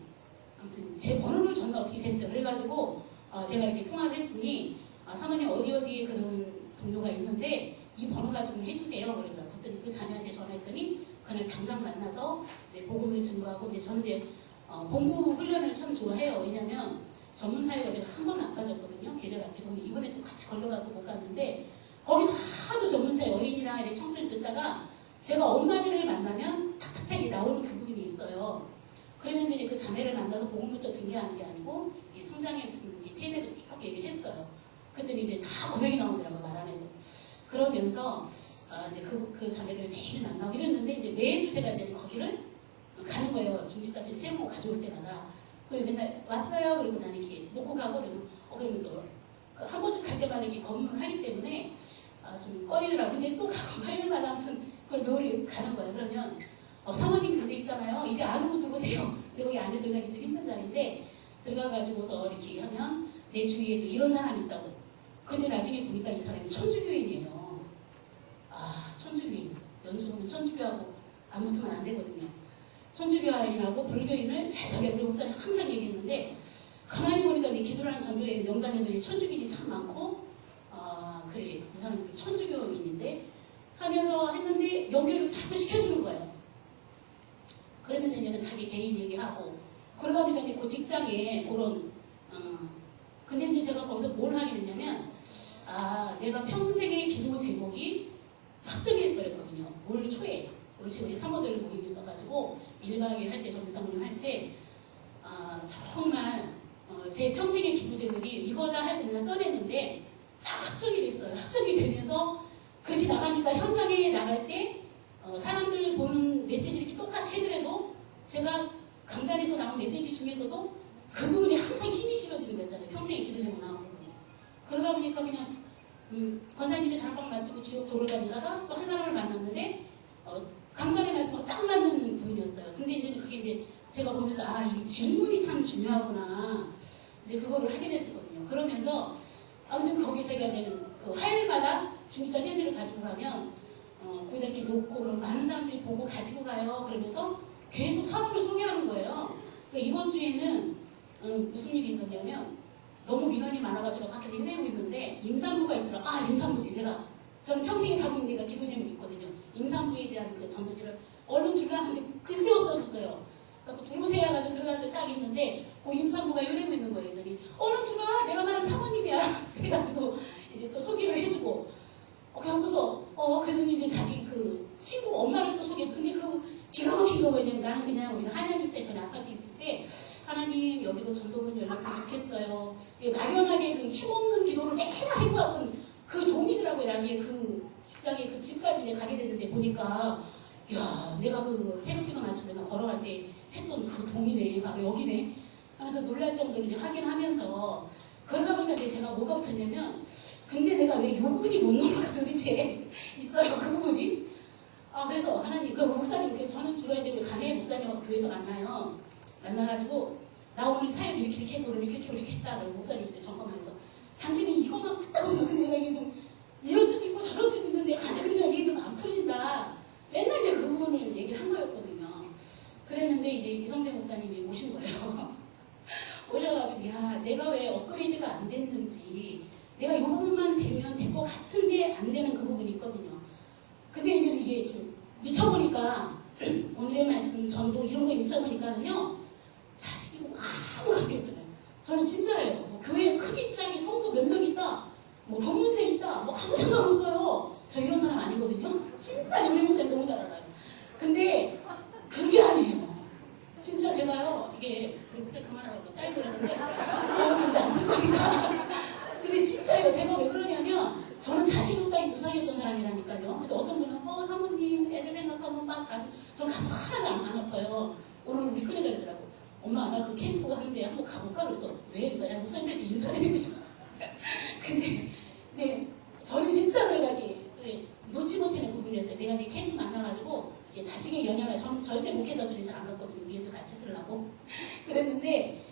아무튼 제 번호를 줬나 어떻게 됐어요. 그래가지고 제가 이렇게 통화를 했더니 사모님 어디에 그런 동료가 있는데 이 번호가 좀 해주세요. 그러더라고요. 그랬더니 그 자매한테 전화했더니 그날 당장 만나서 이제 복음을 증거하고 이제 저는 이제 본부 훈련을 참 좋아해요. 왜냐면 전문 사회가 제가 한 번 안 빠졌거든요. 계절 학기도 이번에 또 같이 걸러가고 못 갔는데 거기서 하도 전문 사회 어린이랑 이렇게 청소를 듣다가 제가 엄마들을 만나면 탁탁탁 나오는 그 부분이 있어요. 그랬는데 이제 그 자매를 만나서 복음부터 증거하는 게 아니고 이 성장의 무슨 테마를 쭉 얘기를 했어요. 그랬더니 이제 다 고백이 나오더라고요. 말 안 해도. 그러면서 이제 그 자매를 매일 만나고 이랬는데 이제 매주 제가 이제 거기를 가는 거예요. 중지자매를 세우고 가져올 때마다. 그리고 맨날 왔어요. 그리고 나는 이렇게 놓고 가고 그러면 또 한 번씩 갈 때마다 이렇게 검문을 하기 때문에 좀 꺼리더라고요. 근데 또 가고 화요일마다 아무튼 그걸 놀이 가는 거예요. 그러면 사모님 근데 있잖아요. 이제 안으로 들어오세요. 근데 거기 안에 들어가기 좀 힘든 자리인데 들어가가지고서 이렇게 하면 내 주위에도 이런 사람이 있다고. 근데 나중에 보니까 이 사람이 천주교인이에요. 천주교인. 연수구는 천주교하고 안 붙으면 안 되거든요. 천주교인하고 불교인을 잘 사귀어. 우리 목사님 항상 얘기했는데 가만히 보니까 이 기도라는 전도의 명단에도 천주교인이 참 많고 그래 이 사람이 천주교인인데 하면서 했는데 연결을 자꾸 시켜주는 거예요. 그러면서 이제는 자기 개인 얘기하고 그러다 보니까 이제 그 직장에 그런 근데 이제 제가 거기서 뭘 하게 됐냐면 내가 평생의 기도 제목이 확정이 돼버렸거든요. 올 초에 우리 3월들 모임이 있어가지고 1박 2일 할 때 전도사모님 할 때 정말 제 평생의 기도 제목이 이거다 하고 그냥 써냈는데 딱 확정이 됐어요. 확정이 되면서 그렇게 나가니까 현장에 나갈 때 사람들 보는 메시지를 이렇게 똑같이 해더라도 제가 강단에서 나온 메시지 중에서도 그 부분이 항상 힘이 실어지는 거였잖아요. 평생의 기도 제목 나온 부분이. 그러다 보니까 그냥 권사님이 다락방 마치고 지역 돌아다니다가 또 한 사람을 만났는데 강단의 말씀하고 딱 맞는 부분이었어요. 근데 이제 그게 이제 제가 보면서 이 질문이 참 중요하구나. 이제 그거를 하게 됐었거든요. 그러면서 아무튼 거기 제가 이제는 그 화요일마다 중기자 편지를 가지고 가면 거기다 이렇게 놓고 그럼 많은 사람들이 보고 가지고 가요. 그러면서 계속 사람을 소개하는 거예요. 그러니까 이번 주에는 무슨 일이 있었냐면 너무 민원이 많아가지고 밖에서 일하고 있는데 임산부가 있더라. 임산부지. 저는 평생에 잡은 데가 기도 제목이 있거든요. 임산부에 대한 그 전도지를 얼른 주려는데 글쎄 없어졌어요. 그래서 두루세 해가지고 들어가서 딱 있는데 그 임산부가 이러고 있는 거예요. 그랬더니 얼른 주라. 내가 말한 사모님이야. 그래가지고 이제 또 소개를 해주고 그래서 그러더니 이제 자기 그 친구 엄마를 또 소개해. 근데 그 기가 막힌 거 뭐냐면 나는 그냥 우리가 한양일체 전에 아파트 있을 때 하나님 여기도 전도문 열렸으면 좋겠어요. 막연하게 그 힘없는 기도를 매일 하고 하던 그 동이더라고요. 나중에 그 직장에 그 집까지 이제 가게 됐는데 보니까 야 내가 그 새벽기도 마치고 내가 걸어갈 때 했던 그 동이네. 바로 여기네. 하면서 놀랄 정도로 이제 확인하면서 그러다 보니까 이제 제가 뭐가 붙었냐면 근데 내가 왜 이 부분이 못 넘어가 도대체 있어요, 그 부분이. 그래서 하나님, 그 목사님, 저는 주로 이제 우리 가네 목사님하고 교회에서 만나요. 만나가지고, 나 오늘 사역 이렇게 했고, 이렇게 했다. 그러고 목사님 이제 점검하면서, 당신이 이것만 맞다고 생각해. 내가 이게 좀, 이럴 수도 있고 저럴 수도 있는데, 근데 이게 좀 안 풀린다. 맨날 이제 그 부분을 얘기를 한 거였거든요. 그랬는데, 이제 이성재 목사님이 오신 거예요. 오셔가지고, 야, 내가 왜 업그레이드가 안 됐는지, 내가 이 부분만 되면 될 것 같은데 안 되는 그 부분이 있거든요. 근데 이제 이게 좀 미쳐보니까 오늘의 말씀 전도 이런 거에 미쳐보니까는요 자식이 아무 관계 없잖아요. 저는 진짜예요. 뭐 교회 큰 입장이 성도 몇 명 있다, 뭐 돈 문제 있다, 뭐 아무 상관 없어요. 저 이런 사람 아니거든요. 진짜 우리 목사님 너무 잘 알아요. 근데 그게 아니에요. 진짜 제가요 이게 목사님 그만하라고 사인을 했는데 저는 이제 안 쓸 거니까. 근데 진짜예요. 제가 왜 그러냐면 저는 자식 따위 무상이었던 사람이라니까요. 그래서 어떤 분은 사모님 애들 생각하면 가서 저는 가서 하나도 안 아파요. 오늘 우리 큰애가 그러더라고. 엄마 나 그 캠프 하는데 한번 가볼까? 그래서 왜? 그랬더니 목사님한테 인사드리고 싶어서. 근데 이제 저는 진짜 내가 이렇게 놓지 못하는 부분이었어요. 내가 이제 캠프 만나가지고 자식의 연연을 저는 절대 목회자들이 잘 안 갔거든요. 우리 애들 같이 쓰려고. 그랬는데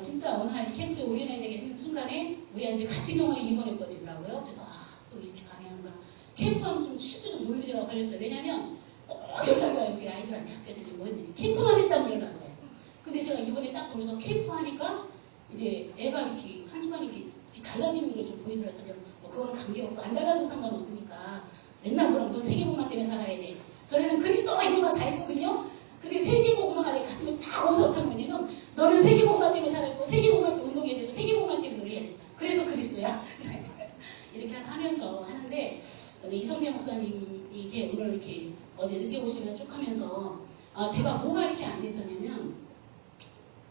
진짜 어느 날 캠프에 올인하게 하는 순간에 우리 아이들이 같이 병원에 입원해버리더라고요. 그래서 또 이렇게 강의하는구나. 캠프하면 좀 실제로 논리가 걸렸어요. 왜냐면 꼭 연락이 와요. 우리 아이들한테 학교에서 뭐 했는지. 캠프만 했다면 연락이 와요. 근데 제가 이번에 딱 보면서 캠프 하니까 이제 애가 이렇게 한 주간 이렇게 달라지는 게 좀 보이더라고요. 뭐 그거는 관계없고 안 달라도 상관없으니까 맨날 그럼 넌 세계복음화 때문에 살아야 돼. 전에는 그리스도가 이거만 다 했거든요. 근데 세계복음화가 내 가슴에 딱 엄석한 거냐면 너는 세계복음화 때문에 살아있고 세계복음화 때문에 운동해야 되고 세계복음화 때문에 노래해야 돼. 그래서 그리스도야. 이렇게 하면서 하는데 이성재 목사님이 이렇게 오늘 이렇게 어제 늦게 오시면서 쭉 하면서 제가 뭐가 이렇게 안 됐었냐면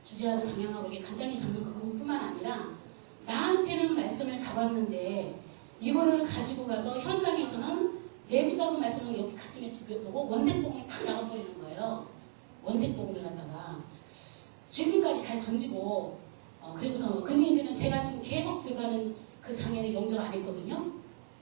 주제하고 방향하고 이렇게 간단히 잡는 그 부분뿐만 아니라 나한테는 말씀을 잡았는데 이거를 가지고 가서 현장에서는 내부적인 말씀을 여기 가슴에 두고 원색복음을 탁 나가버리는 거예요. 원색복음을 갖다가 질문까지 다 던지고 그리고서 근데 이제는 제가 지금 계속 들어가는 그 장애는 영접 안 했거든요.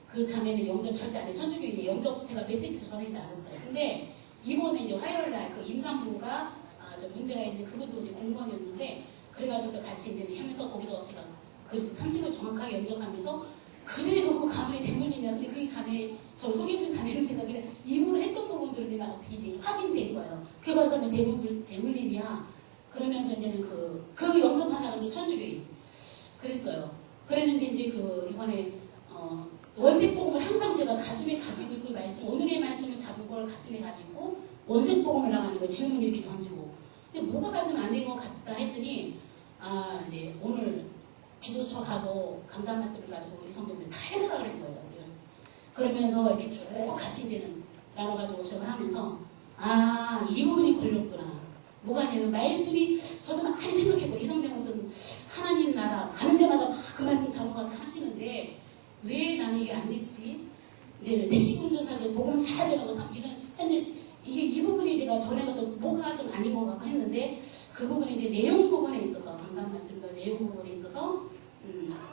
그 장애는 영접 절대 안 해. 천주교인이 영접 제가 메시지도 전하지 않았어요. 근데 이번에 이제 화요일날 그 임산부가 저 문제가 있는데 그것도 이제 공무원이었는데 그래가지고 같이 이제 하면서 거기서 제가 그 30을 정확하게 영접하면서 그래도 그 가문이 대물림이야. 근데 그 자매, 저 소개해준 자매는 제가 그냥 입으로 했던 부분들을 내가 어떻게 이제 확인된 거예요. 그게 바로 그러면 대물림이야. 그러면서 이제는 그 영접한 사람도 천주교인. 그랬어요. 그랬는데 이제 이번에, 원색복음을 항상 제가 가슴에 가지고 있고 말씀, 오늘의 말씀을 잡은 걸 가슴에 가지고 원색복음을 나가는 거예요. 질문 이렇게 던지고. 근데 뭐가 맞으면 안 된 것 같다 했더니, 이제 오늘 기도처하고 강단 말씀을 가지고 우리 성도들 다 해보라 그런 거예요. 그러면서 이렇게 쭉 같이 이제는 나눠가지고 시작을 하면서 이 부분이 걸렸구나. 뭐가 있냐면 말씀이 저도 많이 생각했고 이성대 목사는 하나님 나라 가는 데마다 막 그 말씀 잡아가고 하시는데 왜 나는 이게 안 됐지? 이제는 대식운전사도 복음을 잘 전하고 이런 했는데 이게 이 부분이 내가 전에 가서 뭐가 좀 아닌 것 같고 했는데 그 부분이 이제 내용 부분에 있어서 강단 말씀과 내용 부분에 있어서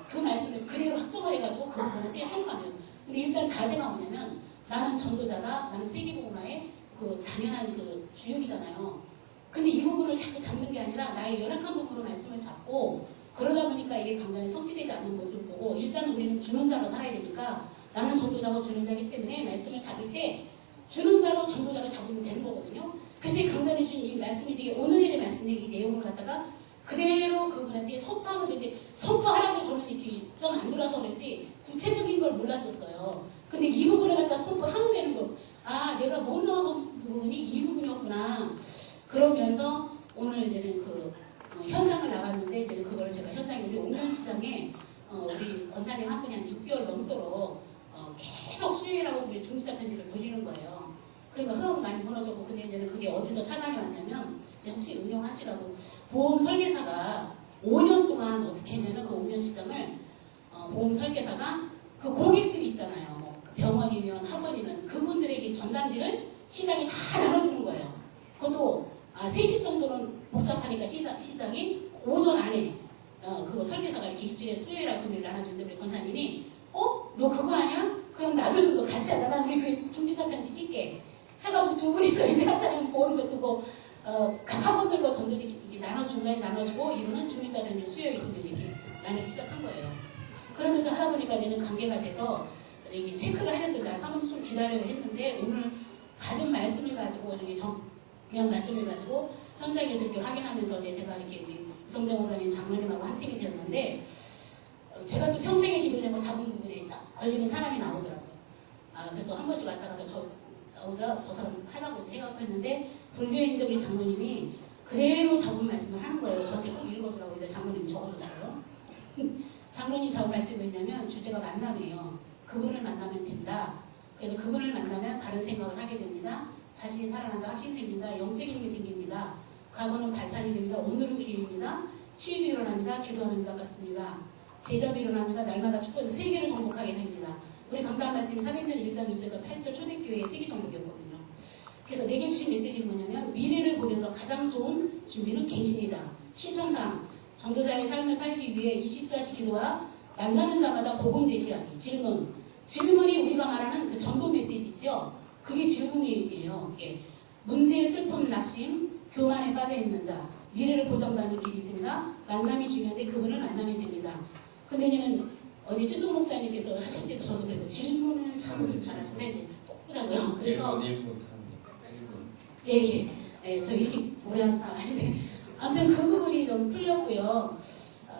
그 말씀을 그대로 확정을 해가지고 그 부분한테 성과면 근데 일단 자세가 뭐냐면 나는 전도자가 나는 세계복음화의 그 당연한 그 주역이잖아요. 근데 이 부분을 자꾸 잡는 게 아니라 나의 연약한 부분으로 말씀을 잡고 그러다 보니까 이게 강단에 성취되지 않는 모습을 보고 일단은 우리는 주는 자로 살아야 되니까 나는 전도자고 주는 자이기 때문에 말씀을 잡을 때 주는 자로 전도자로 잡으면 되는 거거든요. 그래서 이 강단에 준 이 말씀이 되게 오늘의 말씀의 이 내용을 갖다가 그대로 그분한테 선포하면 되는데 선포하라는데 저는 이렇게 좀 안 돌아서 그런지 구체적인 걸 몰랐었어요. 근데 이 부분을 갖다 선포하면 되는 거. 내가 못 넣어서 부분이 이 부분이었구나. 그러면서 오늘 이제는 현장을 나갔는데 이제는 그걸 제가 현장에 우리 옥년시장에 우리 권사님 한 분이 한 6개월 넘도록 계속 수요일하고 우리 중지자 편지를 돌리는 거예요. 그러니까 흐름이 많이 무너졌고 근데 이제는 그게 어디서 차단이 왔냐면 그냥 혹시 응용하시라고 보험 설계사가 5년 동안 어떻게 했냐면 그 5년 시장을 보험 설계사가 그 고객들이 있잖아요. 뭐 병원이면 학원이면 그분들에게 전단지를 시장에 다 나눠주는 거예요. 그것도 3시 정도는 복잡하니까 시장이 오전 안에 그거 설계사가 이렇게 일주일에 수요일하고 금요일 나눠주는데 우리 권사님이 너 그거 아니야? 그럼 나도 좀 더 같이 하자. 나 우리 교회 중지자 편지 낄게. 해가지고 두 분이서 이제 한 사람은 보험서 그거 각 학원들과 전도지 이렇게 중간에 나눠주고 이분은 중지자 편지 수요일 금요일 이렇게 나누기 시작한 거예요. 그러면서 하다 보니까 이제는 관계가 돼서 이게 체크를 해줬습니다. 사모님 좀 기다려야 했는데 오늘 받은 말씀을 가지고 이게 그냥 말씀을 가지고 현장에서 이렇게 확인하면서 이제 제가 이렇게 우리 이성재 목사님 장로님하고 한 팀이 되었는데 제가 또 평생의 기도 제목 잡은 부분에 걸리는 사람이 나오더라고요. 그래서 한 번씩 왔다 가서 저 사람 하자고 해갖고 했는데 불교인들 우리 장로님이 그대로 잡은 말씀을 하는 거예요. 저한테 꼭 읽어주라고 이제 장로님 적어줬어요. 장로님 잡은 말씀이 뭐냐면 주제가 만남이에요. 그분을 만나면 된다. 그래서 그분을 만나면 바른 생각을 하게 됩니다. 자신이 살아난다. 확신이 생깁니다. 영적인 힘이 생깁니다. 과거는 발판이 됩니다. 오늘은 기회입니다. 치유도 일어납니다. 기도하면 응답받습니다. 제자도 일어납니다. 날마다 축복해서 세계를 정복하게 됩니다. 우리 강단 말씀이 300년 1장 2절과 8절 초대교회의 세계 정복이었거든요. 그래서 내게 주신 메시지는 뭐냐면 미래를 보면서 가장 좋은 준비는 갱신이다. 실천상 전도자의 삶을 살기 위해 24시 기도와 만나는 자마다 복음 제시하기. 질문이 우리가 말하는 그 전도 메시지 있죠? 그게 질문이에요. 예. 문제의 슬픔, 낙심, 교만에 빠져있는 자, 미래를 보장받는 길이 있습니다. 만남이 중요한데 그분을 만나면 됩니다. 근데 이제는 어제 찌성 목사님께서 하실 때도 저도 그래도 질문을 참 잘하시는데 똑더라고요. 그래서 1분 3분. 예, 저 이렇게 오래 하는 사람 아닌데 아무튼 그 부분이 좀 풀렸고요.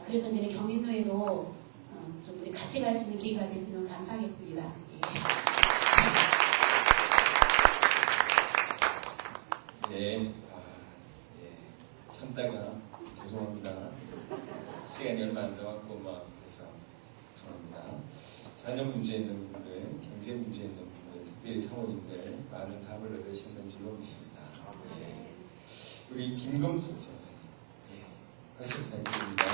그래서 이제 경인도에도 좀 우리 같이 갈 수 있는 기회가 됐으면 감사하겠습니다. 예, 참다가 죄송합니다. 시간이 얼마 안 남았고 막 그래서 죄송합니다. 자녀 문제 있는 분들, 경제 문제 있는 분들, 특별히 사모님들 많은 답을 얻으셨는 줄로 믿습니다. 예. 우리 김검수 전사님, 박수 부탁드립니다.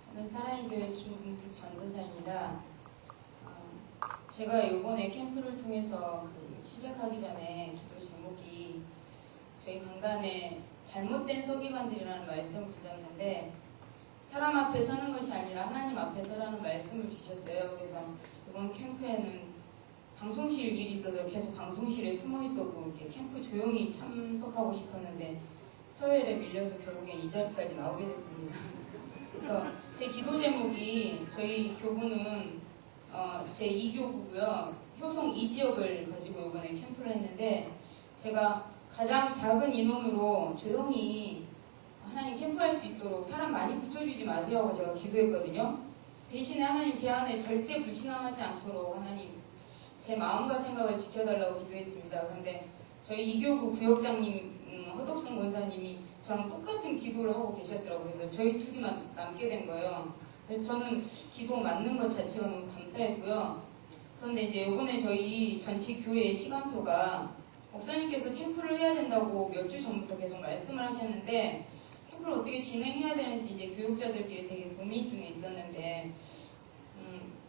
저는 사랑의교회 김금숙 전도사입니다. 제가 이번에 캠프를 통해서 시작하기 전에 기도 제목이 저희 강단에 잘못된 서기관들이라는 말씀을 붙였는데 사람 앞에 서는 것이 아니라 하나님 앞에 서라는 말씀을 주셨어요. 그래서 이번 캠프에는 방송실 일이 있어서 계속 방송실에 숨어 있었고 이렇게 캠프 조용히 참석하고 싶었는데 서열에 밀려서 결국에 이 자리까지 나오게 됐습니다. 그래서 제 기도 제목이 저희 교부는 제 2교구고요. 효성 2지역을 가지고 이번에 캠프를 했는데 제가 가장 작은 인원으로 조용히 하나님 캠프할 수 있도록 사람 많이 붙여주지 마세요 하고 제가 기도했거든요. 대신에 하나님 제 안에 절대 불신앙하지 않도록 하나님 제 마음과 생각을 지켜달라고 기도했습니다. 그런데 저희 2교구 구역장님 허덕순 권사님이 저랑 똑같은 기도를 하고 계셨더라고요. 그래서 저희 둘이만 남게 된 거예요. 그래서 저는 기도 맞는 것 자체가 너무 감사했고요. 그런데 이제 이번에 저희 전체 교회의 시간표가 목사님께서 캠프를 해야 된다고 몇 주 전부터 계속 말씀을 하셨는데 캠프를 어떻게 진행해야 되는지 이제 교육자들끼리 되게 고민 중에 있었는데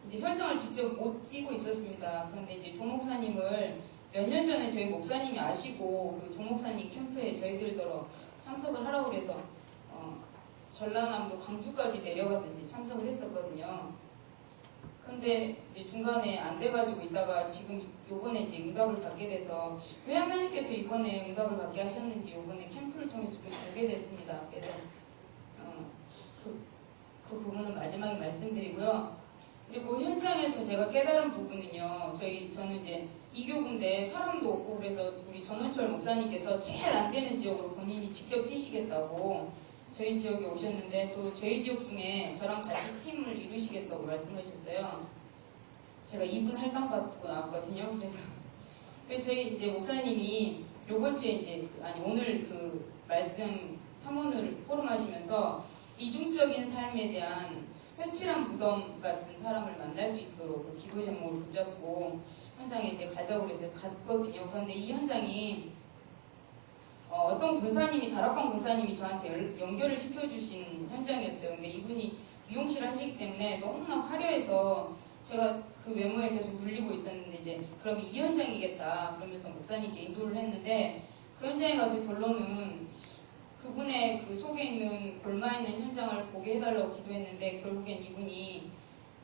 이제 현장을 직접 못 뛰고 있었습니다. 그런데 이제 조 목사님을 몇 년 전에 저희 목사님이 아시고 그 조 목사님 캠프에 저희들더러 참석을 하라고 그래서 전라남도 광주까지 내려가서 이제 참석을 했었거든요. 근데 이제 중간에 안 돼가지고 있다가 지금 요번에 이제 응답을 받게 돼서 왜 하나님께서 이번에 응답을 받게 하셨는지 요번에 캠프를 통해서 좀 보게 됐습니다. 그래서 그 부분은 마지막에 말씀드리고요. 그리고 현장에서 제가 깨달은 부분은요. 저는 이제 이교구인데 사람도 없고 그래서 우리 전원철 목사님께서 제일 안 되는 지역으로 본인이 직접 뛰시겠다고 저희 지역에 오셨는데 또 저희 지역 중에 저랑 같이 팀을 이루시겠다고 말씀하셨어요. 제가 2분 할당 받고 나왔거든요. 그래서 저희 이제 목사님이 요번 주에 이제 오늘 그 말씀 사문을 포럼하시면서 이중적인 삶에 대한 회칠한 무덤 같은 사람을 만날 수 있도록 그 기도 제목을 붙잡고 현장에 이제 가자고 해서 갔거든요. 그런데 이 현장이 어떤 권사님이 다락방 권사님이 저한테 연결을 시켜주신 현장이었어요. 근데 이분이 미용실을 하시기 때문에 너무나 화려해서 제가 그 외모에 계속 눌리고 있었는데 이제 그럼 이 현장이겠다 그러면서 목사님께 인도를 했는데 그 현장에 가서 결론은 그 그분의 그 속에 있는 골마 있는 현장을 보게 해달라고 기도했는데 결국엔 이분이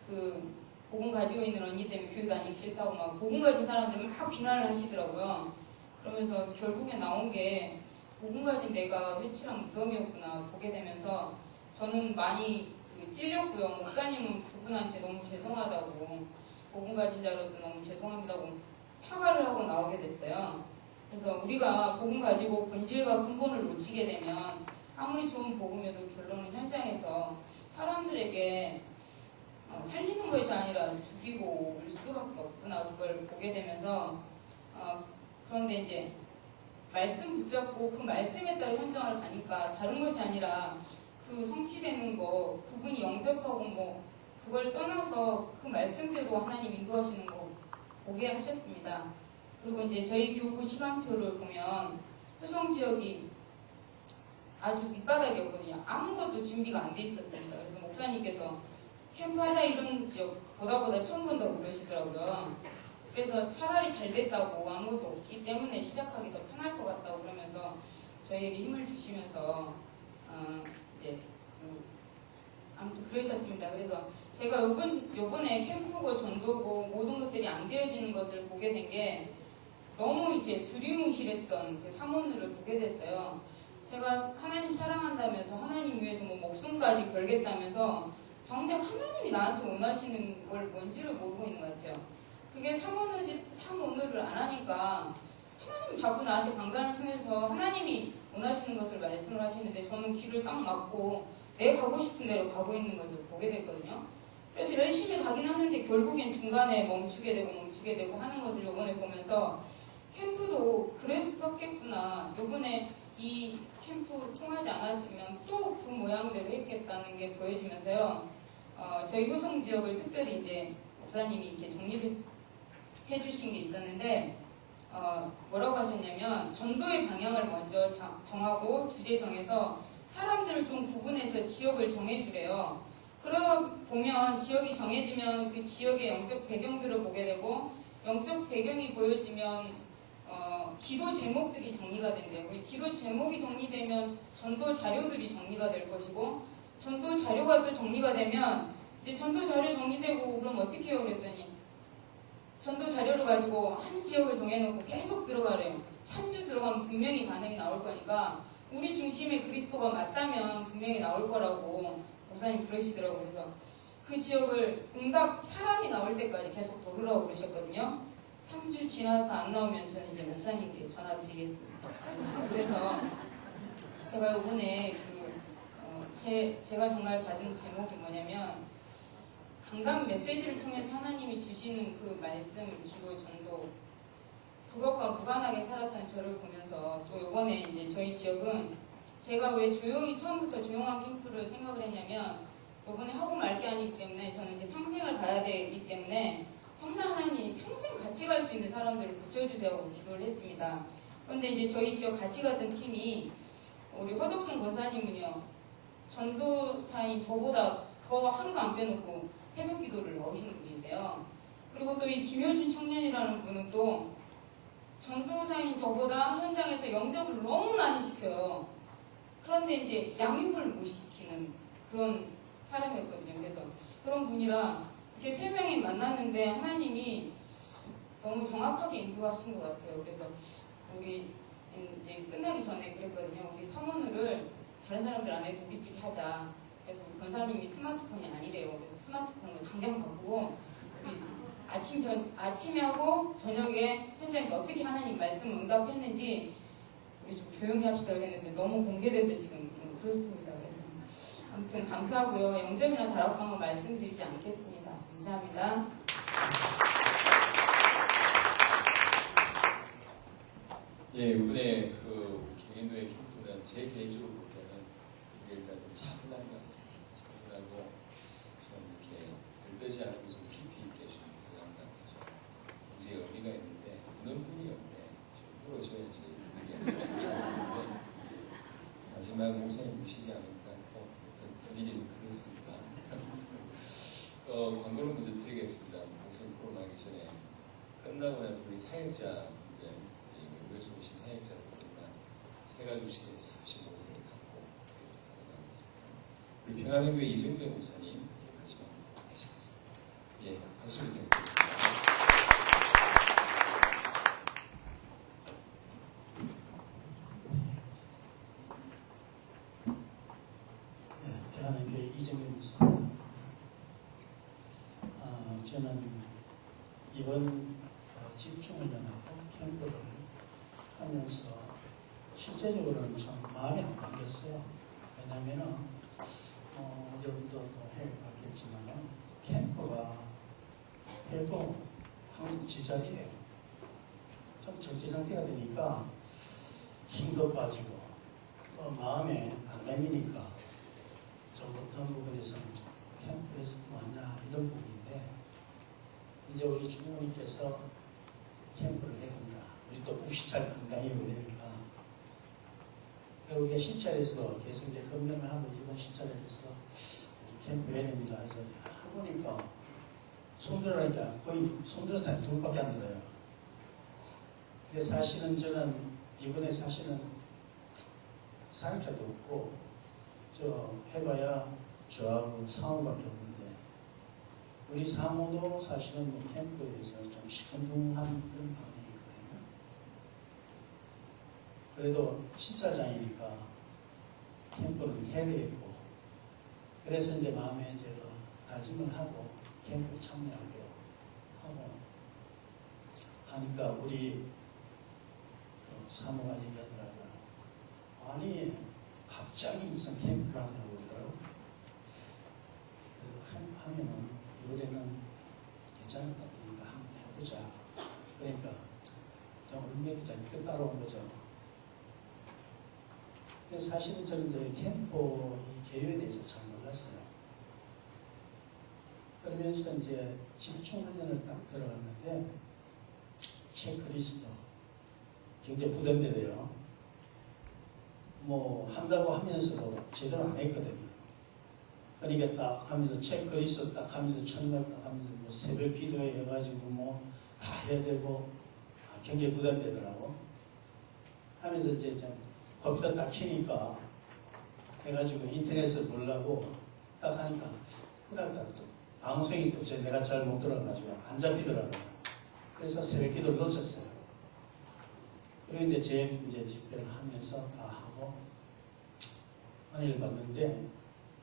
그 복음 가지고 있는 언니 때문에 교회 다니기 싫다고 막 복음 가진 사람들 막 비난을 하시더라고요. 그러면서 결국에 나온 게 복음 가진 내가 회칠한 무덤이었구나 보게 되면서 저는 많이 그 찔렸고요. 목사님은 그분한테 너무 죄송하다고 복음 가진 자로서 너무 죄송합니다고 사과를 하고 나오게 됐어요. 그래서 우리가 복음 가지고 본질과 근본을 놓치게 되면 아무리 좋은 복음이어도 결론은 현장에서 사람들에게 살리는 것이 아니라 죽이고 올 수밖에 없구나 그걸 보게 되면서 그런데 이제 말씀 붙잡고 그 말씀에 따라 현장을 가니까 다른 것이 아니라 그 성취되는 거 그분이 영접하고 뭐 그걸 떠나서 그 말씀대로 하나님 인도하시는 거 보게 하셨습니다. 그리고 이제 저희 교구 시간표를 보면 효성 지역이 아주 밑바닥이었거든요. 아무것도 준비가 안 돼 있었습니다. 그래서 목사님께서 캠프하다 이런 지역 보다 처음 본다고 그러시더라고요. 그래서 차라리 잘 됐다고 아무것도 없기 때문에 시작하기 더 편할 것 같다고 그러면서 저희에게 힘을 주시면서 이제 아무튼 그러셨습니다. 그래서 제가 요번에 캠프고 전도고 모든 것들이 안 되어지는 것을 보게 된 게 너무 이렇게 두리뭉실했던 그 사모늘을 보게 됐어요. 제가 하나님 사랑한다면서 하나님 위해서 뭐 목숨까지 걸겠다면서 정작 하나님이 나한테 원하시는 걸 뭔지를 모르고 있는 것 같아요. 그게 사모늘을 안 하니까 하나님 자꾸 나한테 강단을 통해서 하나님이 원하시는 것을 말씀을 하시는데 저는 귀를 딱 막고 내가 가고 싶은 대로 가고 있는 것을 보게 됐거든요. 그래서 열심히 가긴 하는데 결국엔 중간에 멈추게 되고 하는 것을 요번에 보면서 캠프도 그랬었겠구나. 요번에 이 캠프 통하지 않았으면 또 그 모양대로 했겠다는 게 보여지면서요. 저희 효성 지역을 특별히 이제 목사님이 이렇게 정리를 해주신 게 있었는데 뭐라고 하셨냐면 전도의 방향을 먼저 정하고 주제 정해서 사람들을 좀 구분해서 지역을 정해주래요. 그러다 보면 지역이 정해지면 그 지역의 영적 배경들을 보게 되고 영적 배경이 보여지면 기도 제목들이 정리가 된대요. 기도 제목이 정리되면 전도 자료들이 정리가 될 것이고 전도 자료가 또 정리가 되면 이제 전도 자료 정리되고 그럼 어떻게 해요? 그랬더니 전도 자료를 가지고 한 지역을 정해놓고 계속 들어가래요. 3주 들어가면 분명히 반응이 나올 거니까 우리 중심의 그리스도가 맞다면 분명히 나올 거라고 목사님 그러시더라고요. 그래서 그 지역을 응답 사람이 나올 때까지 계속 돌으라고 그러셨거든요. 3주 지나서 안 나오면 저는 이제 목사님께 전화 드리겠습니다. 그래서 제가 이번에 제가 정말 받은 제목이 뭐냐면 강단 메시지를 통해서 하나님이 주시는 그 말씀, 기도, 전도 그것과 무관하게 살았던 저를 보면서 또 이번에 이제 저희 지역은 제가 왜 처음부터 조용한 캠프를 생각을 했냐면 이번에 하고 말 게 아니기 때문에 저는 이제 평생을 가야 되기 때문에 정말 하나님 평생 같이 갈 수 있는 사람들을 붙여주세요 하고 기도를 했습니다. 그런데 이제 저희 지역 같이 갔던 팀이 우리 허덕순 권사님은요 전도사인 저보다 더 하루도 안 빼놓고 새벽 기도를 넣으시는 분이세요. 그리고 또 이 김효준 청년이라는 분은 또 전도사인 저보다 현장에서 영접을 너무 많이 시켜요. 그런데 이제 양육을 못 시키는 그런 사람이었거든요. 그래서 그런 분이라 이렇게 세 명이 만났는데 하나님이 너무 정확하게 인도하신 것 같아요. 그래서 우리 이제 끝나기 전에 그랬거든요. 우리 서문을 다른 사람들 안 해도 우리끼리 하자. 그래서 우리 권사님이 스마트폰이 아니래요. 그래서 스마트폰으로 당장 바꾸고 우리 아침에 하고 저녁에 현장에서 어떻게 하나님 말씀 응답했는지 우리 좀 조용히 합시다 그랬는데 너무 공개돼서 지금 좀 그렇습니다. 그래서 아무튼 감사하고요. 영접이나 다락방은 말씀드리지 않겠습니다. 감사합니다. 예, 이번에 그 경인도의 캠프는 제 개인적으로 볼 때는 이게 일단 좀 차분한 것 같습니다. 차분하고 좀 이렇게 들떠지 않고 좀 깊이 있게 좀 들어간 것 같아서 굉장히 의미가 있는데 없는 분이 없네. 물어줘야지 분위기가 좀 좋은데 마지막 목사님 무시지 않을 것 같고 분위기 좀 그렇습니다. 광고를 먼저 드리겠습니다. 목사님 프로그램 하기 전에 끝나고 나서 우리 사역자 오신 사역자분들과 세 가족씩에서 잠시 모이도록 합니다. 대한민국의 이정배 목사님 마지막 하시겠습니다. 예, 박수 부탁드립니다. 대한민국의 이정배 목사입니다. 저는 이번 집중훈련하고 캠프를 하면서 실제적으로는 참 마음이 안 담겼어요. 왜냐하면 여러분도 또 해봤겠지만 캠프가 해도 한국 지자리예요. 좀 정지 상태가 되니까 힘도 빠지고 또 마음에 안 담기니까 좀 어떤 부분에서는 캠프에서 왔냐 이런 부분인데 이제 우리 주무님께서 캠프를 해야 된다. 우리 또 북시찰 건강이 오니까 결국에 시찰에서도 계속 이제 검증을 하고 이번 시찰에서 캠프 해야 됩니다. 그래서 해보니까 손들어라니까 거의 손들은 사람이 둘밖에 안 들어요. 근데 사실은 저는 이번에 사실은 사역자도 없고 저 해봐야 저하고 상호밖에 없는데 우리 상호도 사실은 뭐 캠프에서 좀 시큰둥한 그런 방향이 있거든요. 그래도 시찰장이니까 캠프는 해야 되겠고 그래서 이제 마음에 이제 다짐을 하고 캠프에 참여하기로 하고 하니까 우리 사모가 얘기하더라고요. 아니 갑자기 무슨 캠프를 하냐고 그러더라고요. 그래서 하면은 이번에는 괜찮을 것 같으니까 한번 해보자. 그러니까 그냥 울매기자니 그 따라온 거죠. 근데 사실은 저는 이제 캠프 이 계획에 대해서 잘 몰랐어요. 그러면서 이제 집중훈련을 딱 들어갔는데 체크리스트 굉장히 부담되대요. 뭐 한다고 하면서도 제대로 안 했거든요. 그러니까 딱 하면서 체크리스트 딱 하면서 첫날 딱 하면서 뭐 새벽 기도회 해가지고 뭐 다 해야 되고 굉장히 부담되더라고. 하면서 이제 컴퓨터 딱 켜니까 해가지고 인터넷을 보려고 딱 하니까 그날따라 또 방송이 또 내가 잘 못 들어가가지고 안 잡히더라고요. 그래서 새벽 기도를 놓쳤어요. 그리고 이제 집회를 하면서 다 하고 은혜를 받는데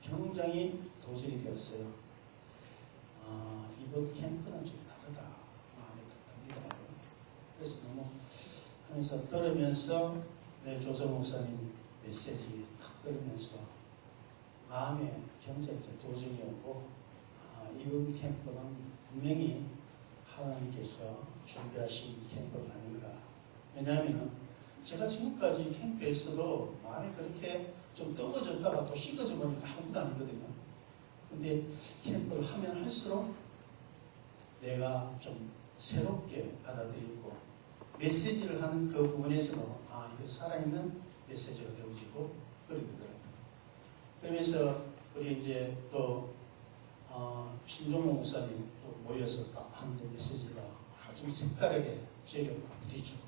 굉장히 도전이 되었어요. 이번 캠프는 좀 다르다. 마음에 듭니다라고요. 그래서 너무 하면서 들으면서 조성 목사님 메시지 탁 들으면서 마음에 굉장히 도전이 오고 이번 캠프는 분명히 하나님께서 준비하신 캠프가 아닌가. 왜냐하면 제가 지금까지 캠프에서도 마음이 그렇게 좀 뜨거워졌다가 또 식어져 버리면 아무것도 아니거든요. 근데 캠프를 하면 할수록 내가 좀 새롭게 받아들이고 메시지를 하는 그 부분에서도 이거 살아있는 메시지가 되어지고 그러게 되더라고요. 그러면서 우리 이제 또 신종호 목사님 또 모여서 딱 하는데 메시지가 아주 색다르게 저에게 부딪히고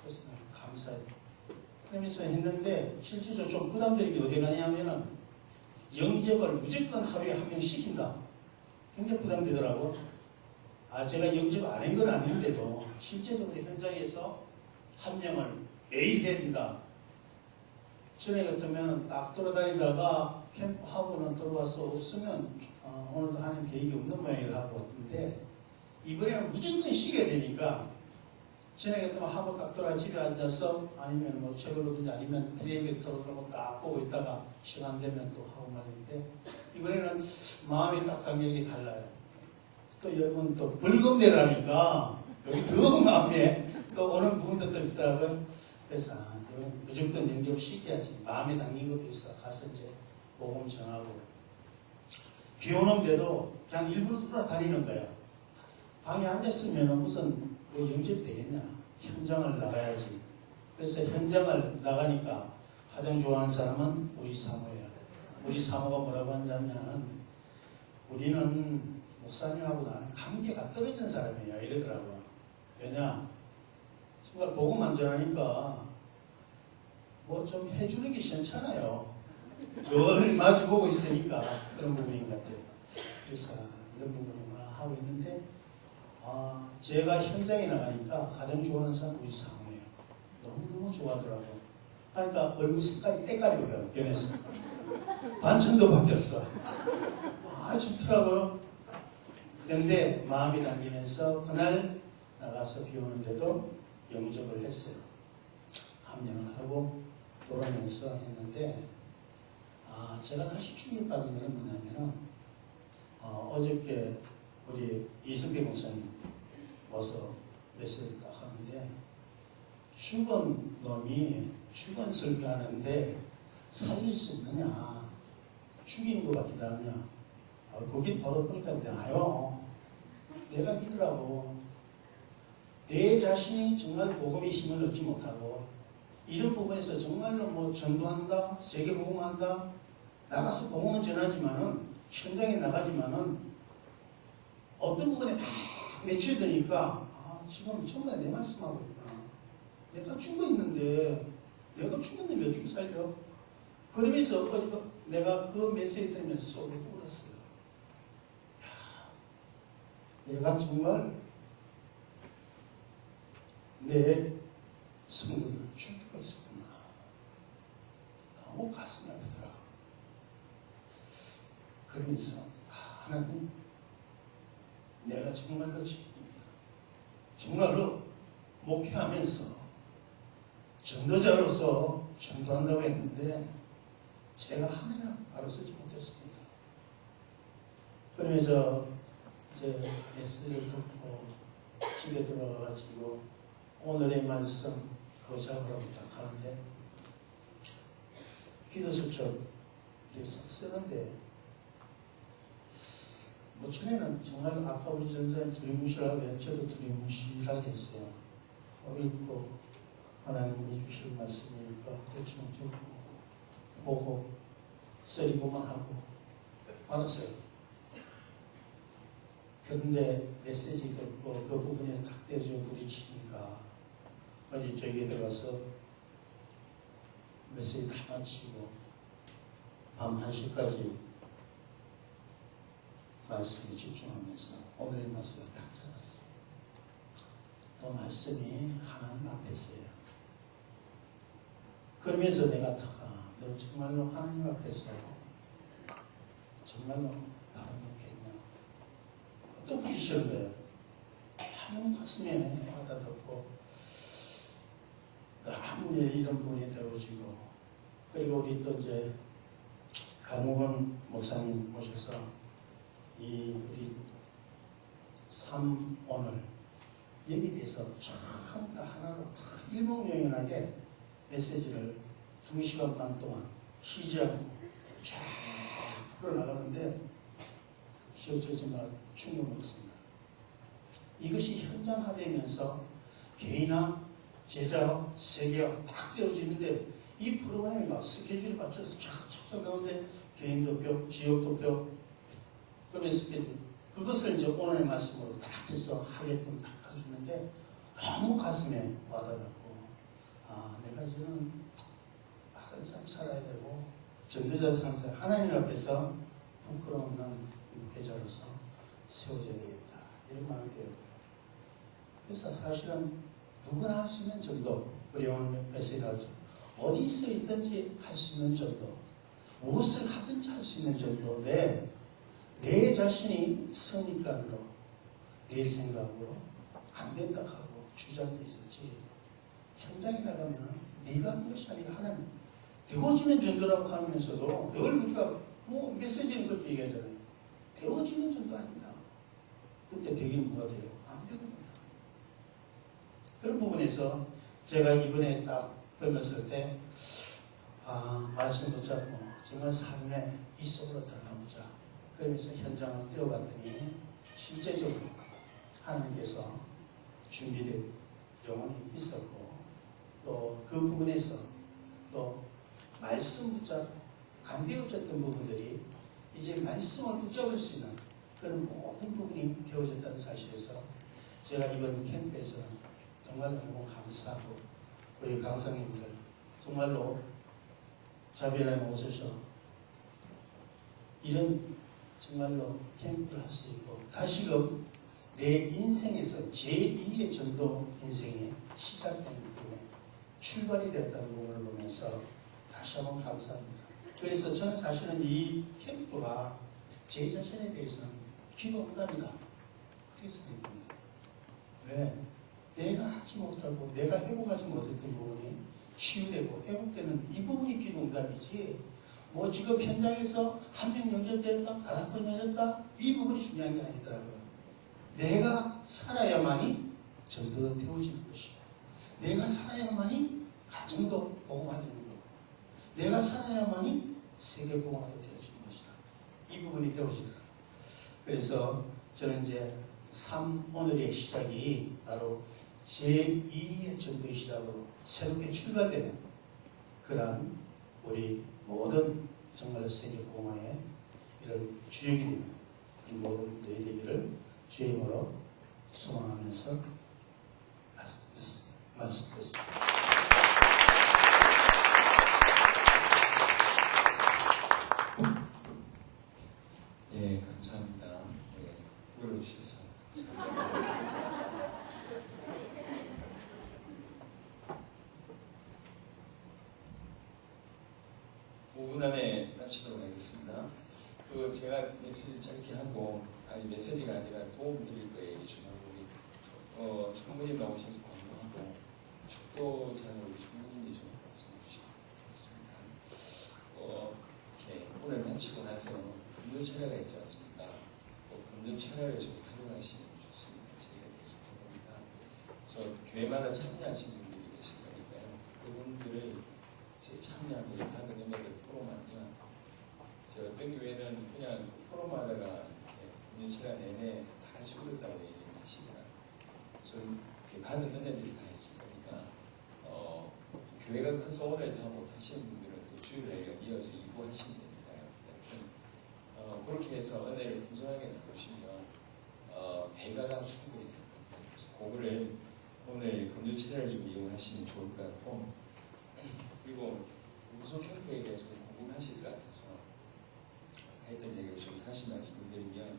그래서 너무 감사해요. 그러면서 했는데 실질적으로 좀 부담되는 게 어디 가냐면은 영접을 무조건 하루에 한 명 시킨다. 굉장히 부담되더라고. 제가 영접 안 한 건 아닌데도 실제적으로 현장에서 한 명을 매일 해야 된다. 전에 같으면 딱 돌아다니다가 캠프하고는 들어와서 없으면 오늘도 하는 계획이 없는 모양이라 하고 왔는데 이번에는 무조건 쉬게 되니까 전에 같으면 하고 딱 돌아 집에 앉아서 아니면 뭐 책을 보든지 아니면 크리에이터로 딱 보고 있다가 시간 되면 또 하고 말했는데 이번에는 마음이 딱 감격이 달라요. 또 여러분 또 벌금 내라니까 여기 더 마음에 또 오는 부분도 또 있더라고요. 그래서 이번엔 무조건 영접 시켜야지. 마음에 담긴 것도 있어. 가서 이제 복음 전하고 비 오는데도 그냥 일부러 돌아다니는 거예요. 방에 앉았으면 무슨 뭐 영접이 되겠냐. 현장을 나가야지. 그래서 현장을 나가니까 가장 좋아하는 사람은 우리 사모예요. 우리 사모가 뭐라고 한다면 우리는 목사님하고 나는 관계가 떨어진 사람이에요. 이러더라고요. 왜냐? 정말 복음 안전하니까 뭐 좀 해주는 게 시원찮아요. 늘 마주보고 있으니까 그런 부분인 것 같아요. 그래서 이런 부분이구나 하고 있는데 제가 현장에 나가니까 가장 좋아하는 사람 우리 상호예요. 너무너무 좋아하더라고. 그러니까 얼굴 색깔이 때깔이 변했어. 반찬도 바뀌었어. 좋더라고요. 그런데 마음이 담기면서 그날 나가서 비 오는데도 영접을 했어요. 합령을 하고 돌아오면서 했는데 제가 다시 충격받은 것은 뭐냐면은 어저께 우리 이승배 목사님 와서 메시지를 딱 하는데 죽은 놈이 죽은 설교하는데 살릴 수 있느냐, 죽이는 것밖에 다 하느냐. 거기 바로 보니까 나요. 내가 믿으라고. 내 자신이 정말 복음의 힘을 얻지 못하고 이런 부분에서 정말로 뭐 전도한다, 세계복음한다, 나가서 복음은 전하지만은 현장에 나가지만은 어떤 부분에 막 맺혀드니까 지금 전부 다 내 말씀하고 있구나. 내가 죽어 있는데 내가 죽었는데 어떻게 살려? 그러면서 내가 그 메시지 들으면서 속을 울었어요. 내가 정말 내 성도들을 죽이고 있었구나. 너무 가슴이 아프더라. 그러면서 하나님, 내가 정말로 죄인입니다. 정말로 목회하면서 전도자로서 전도한다고 했는데 제가 하나님 바로 쓰지 못했습니다. 그러면서 이제 메시지를 듣고 집에 들어가가지고 오늘의 말씀 그거 잡으라고 딱 하는데 기도수첩 이렇게 싹 쓰는데 뭐 전에는 정말 아까 우리 전사님 두리뭉실하고 저도 두리뭉실하게 했어요. 읽고 하나님이 주실 말씀이니까 대충 듣고 보고 쓰리고만 하고 받았어요. 그런데 메시지 듣고 그 부분에 탁 떼어져 부딪히니까 어제 저기에 들어가서 메시지 다 마치고 밤 1시까지 말씀에 집중하면서 오늘의 말씀을 딱 잡았어요. 또 말씀이 하나님 앞에서요. 그러면서 내가 너 정말로 하나님 앞에서 정말로 나를 믿겠냐. 또 부딪히는 거예요. 하나님 가슴에 와닿았고 너무 이런 부분이 되어지고 그리고 우리 또 이제 강우건 목사님 모셔서 이 우리 오늘 여기 대해서 전부 다 하나로 다 일목요연하게 메시지를 2시간 반 동안 쉬지 않고 쫙 풀어나가는데 저 정말 충격 먹었습니다. 이것이 현장화되면서 개인화, 제자, 세계화 딱 되어지는데 이 프로그램이 막 스케줄에 맞춰서 착착착 나오는데 개인도표, 지역도표, 그러면 스케줄 그것을 이제 오늘의 말씀으로 딱 해서 하게끔 딱 해주는데 너무 가슴에 와닿았고 내가 이제는 바른 삶 살아야 되고 전도자 상태 하나님 앞에서 부끄러움 없는 목회자로서 세워져야 되겠다 이런 마음이 되었고요. 그래서 사실은 누구나 할 수 있는 전도 우리 오늘 메시지 하죠. 어디서 있든지 할 수 있는 전도 무엇을 하든지 할 수 있는 전도인데 내 자신이 선입관으로 내 생각으로 안 된다 하고 주장돼 있었지 현장에 나가면 네가 하는 것이 아니라 하나님 되어지는 전도라고 하면서도 늘 우리가 뭐 메시지는 그렇게 얘기하잖아요. 되어지는 전도 아니다. 그때 되기는 뭐가 돼요? 안 되거든요. 그런 부분에서 제가 이번에 딱 보면서 때 말씀 붙잡고 정말 삶에 이 속으로 들어가보자. 그러면서 현장을 뛰어갔더니 실제적으로 하나님께서 준비된 영혼이 있었고 또 그 부분에서 또 말씀 붙잡고 안 되어졌던 부분들이 이제 말씀을 붙잡을 수 있는 그런 모든 부분이 되어졌다는 사실에서 제가 이번 캠프에서 정말 너무 감사하고 우리 강사님들 정말로 자비하는 오셔서 이런 정말로 캠프를 할 수 있고 다시금 내 인생에서 제2의 전도 인생이 시작된 부분에 출발이 됐다는 부분을 보면서 다시 한번 감사합니다. 그래서 저는 사실은 이 캠프가 제 자신에 대해서는 기도 응답이다. 그렇게 생각합니다. 왜? 내가 하지 못하고 내가 회복하지 못했던 부분이 치유되고 회복되는 이 부분이 기도 응답이지 뭐 지금 현장에서 한 명 영접됐다, 다른 번 영접됐다 이 부분이 중요한 게 아니더라고요. 내가 살아야만이 전도는 되어지는 것이고 내가 살아야만이 가정도 보호받는 거고 내가 살아야만이 세계 보호가 되어지는 것이다. 이 부분이 되어지더라고요. 그래서 저는 이제 오늘의 시작이 바로 제2의 전도의 시작으로 새롭게 출발되는 그런 우리 모든 정말 세계 공화의 이런 주역이 되는 우리 모든 분들이 되기를 주의 이름으로 소망하면서 말씀드렸습니다. 예, 감사합니다. 예, 불러주셔서 감사합니다. 5분 안에 마치도록 하겠습니다. 제가 메시지 짧게 하고, 아니 메시지가 아니라 도움 드릴 거예요. 우리 총무님 나오셔서 공부하고 축도장을 우리 총무님이 좀 말씀해 주시겠습니다. 이렇게 오늘 마치고 나서 금전 철야가 있지 않습니까? 금전 철야를 좀 활용하시면 좋습니다. 저희가 계속 해봅니다. 그래서 교회마다 참여하시는 분들이 계실 거니까요. 그분들을 참여하면서 하는 은혜들 포럼하면 어떤 교회는 그냥 그 포럼하다가 이렇게 금전 철야 내내 다 죽었다고 얘기를 하시더라고요. 그래서 이렇게 받은 은혜들이 다 있을 거니까 교회가 커서 오늘 다 못하시는 분들은 또 주일날 이어서 2부 하시면 됩니다. 하여튼 그렇게 해서 은혜를 풍성하게 나누시면 배가가 충분히 될 겁니다. 그래서 그거를 오늘 금전 철야를 좀 이용하시면 좋을 것 같고 그리고 무소 캠프에 대해서 궁금하실 것 같아서 했던 얘기를 좀 다시 말씀드리면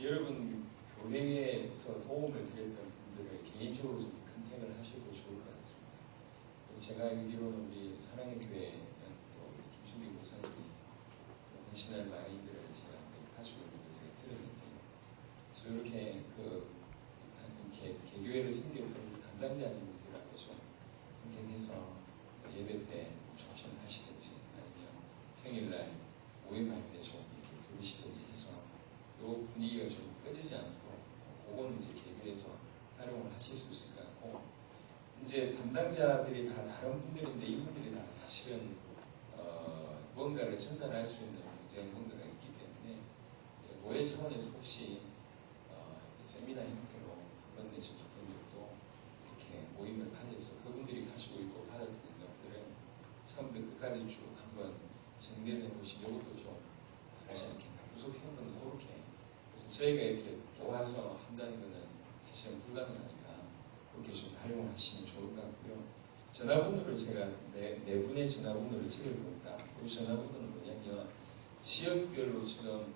여러분 교회에서 도움을 드렸던 분들을 개인적으로 좀 컨택을 하셔도 좋을 것 같습니다. 제가 알기로는 우리 사랑의 교회는 또 우리 김준기 목사님이 헌신할 마인드를 제가 가지고 있는 걸 제가 들었는데요. 그래서 이렇게 개교회를 섬겼던 담당자님들하고 좀 컨택해서 예배 때 초청을 하시든지 아니면 평일날 모임할 때 좀 이렇게 부르시든지 해서 이 분위기가 좀 꺼지지 않도록 그거는 이제 개교에서 활용을 하실 수 있을 것 같고 이제 담당자들이 다 다른 분들인데 이분들이 다 사실은 뭔가를 전달할 수 있는 굉장히 뭔가가 있기 때문에 노예 차원에서 혹시 세미나 형태로 한 번 내신 분들도 이렇게 모임을 가져서 그분들이 가지고 있고 받아들인 것들을 처음부터 끝까지 쭉 한번 정리를 해보시면 이것도 좀 다르지 않겠나. 구속형은 그렇게. 그래서 저희가 이렇게 모아서 한다는 것은 사실은 불가능하니까 그렇게 좀 활용을 하시면 좋을 것 같고요. 전화번호를 제가 네 분의 전화번호를 찍을 겁니다. 그 전화번호는 뭐냐면 지역별로 지금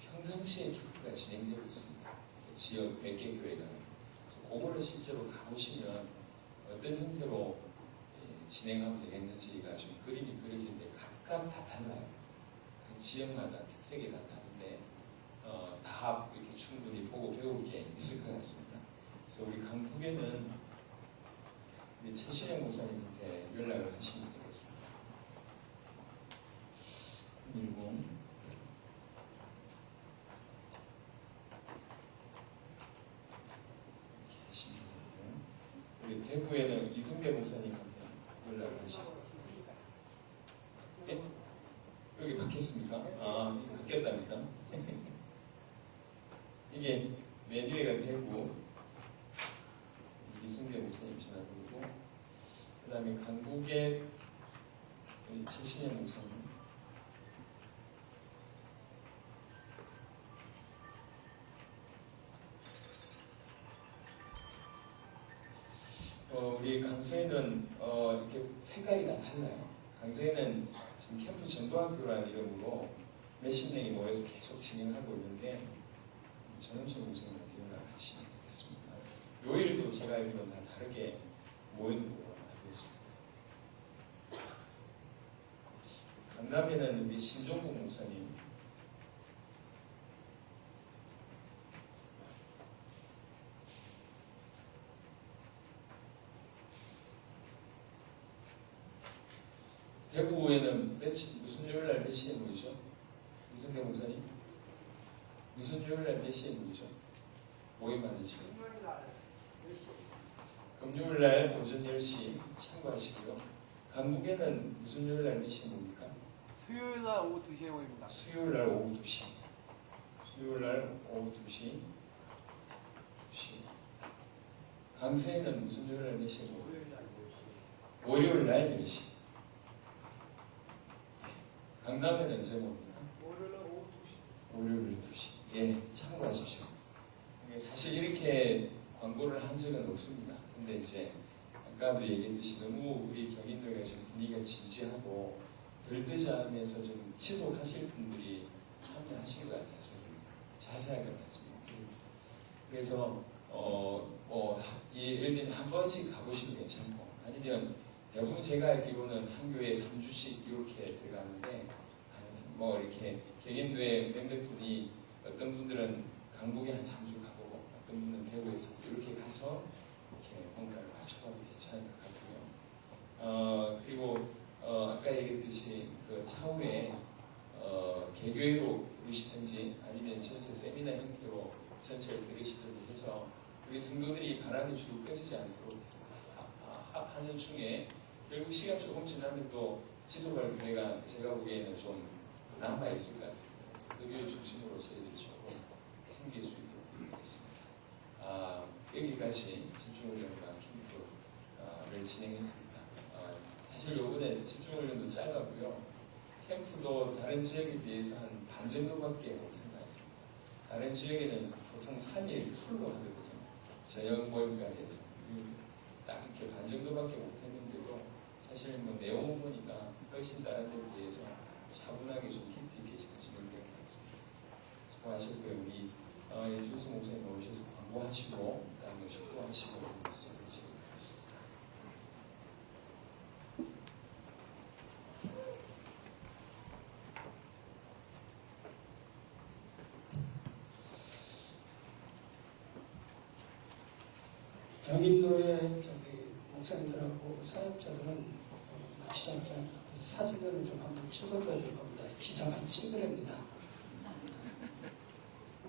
평상시에 캠프가 진행되고 있습니다. 지역 몇 개 교회가. 그래서 그거를 실제로 가보시면 어떤 형태로 진행하면 되겠는지가 좀 그림이 그려지는데 각각 다 달라요. 각 지역마다 특색이 다 다른데 다 이렇게 충분히 보고 배울 게 있을 것 같습니다. 그래서 우리 강북에는 우리 최신영 목사님한테 연락을 하시면 되겠습니다. 10 우리 대구에는 이승배 목사님한테 연락을 하시고 네? 여기 바뀌었습니까? 아, 이게 바뀌었답니다. 이게 맨 위에가 대구 이승배 목사님 전화번호고 그 다음에 강북에 우리 최신영 목사님 우리 강서에는 이렇게 색깔이 다 달라요. 강서에는 지금 캠프 전도학교라는 이름으로 몇십 명이 모여서 계속 진행하고 있는데 전원천 목사님한테 연락하시면 되겠습니다. 요일도 제가 알기로는 다 다르게 모이는 걸로 알고 있습니다. 강남에는 우리 신종국 목사님, 대구에는 무슨 요일날 몇 시에 모이죠? 이승대 목사님? 무슨 요일날 몇 시에 모이죠? 모임하는 시간? 금요일날 오전 10시 참고하시고요. 강북에는 무슨 요일날 몇 시에 모입니까? 수요일날 오후 2시에 모입니다. 수요일날 오후 2시. 수요일날 오후 2시. 강서에는 무슨 요일날 몇 시에 모입니까? 월요일날 10시. 강남에는 언제 뭡니까? 월요일날 오후 2시. 월요일 2시. 예, 참고하십시오. 사실 이렇게 광고를 한 적은 없습니다. 근데 이제 아까도 얘기했듯이 너무 우리 경인도가 지금 분위기가 진지하고 들뜨자하면서 좀 지속하실 분들이 참여하신 것 같아서 자세하게 말씀드립니다. 그래서 예를 들면 한 번씩 가보시면 괜찮고, 아니면 대부분 제가 알기로는 한 교회에 3주씩 이렇게 들어가는데, 뭐 이렇게 경인도에 몇몇 분이, 어떤 분들은 강북에 한 3주 가고 어떤 분은 대구에 3주 이렇게 가서 이렇게 뭔가를 맞춰가면 괜찮을 것 같고요. 그리고 아까 얘기했듯이 그 차후에 개교회로 부르시든지 아니면 전체 세미나 형태로 전체를 들으시든지 해서 우리 성도들이 바람이 쭉 꺼지지 않도록 하는 중에 결국 시간 조금 지나면 또 지속할 교회가 제가 보기에는 좀 남아있을 것 같습니다. 그 교회 중심으로 저희들이 조금 생길 수 있도록 하겠습니다. 여기까지 집중훈련과 캠프를 진행했습니다. 사실 이번에 집중훈련도 짧았고요. 캠프도 다른 지역에 비해서 한 반 정도밖에 못한 것 같습니다. 다른 지역에는 보통 3일 풀로 하거든요. 저녁 모임까지 해서 딱 이렇게 반 정도밖에 못했는데도 사실 뭐 내용을 보니까 훨씬 다른 데에 비해서 차분하게 좀 깊이 있게 진행된 것 같습니다. 수고하셨고요. 우리 예준수 목사님 오셔서 광고하시고 그다음에 축도하시고 말씀해주시기 바랍니다. 경인도의 목사님들하고 사역자들은 마치자마자 사진을 좀 한번 찍어줘야 될 겁니다. 기자가 찡그립니다.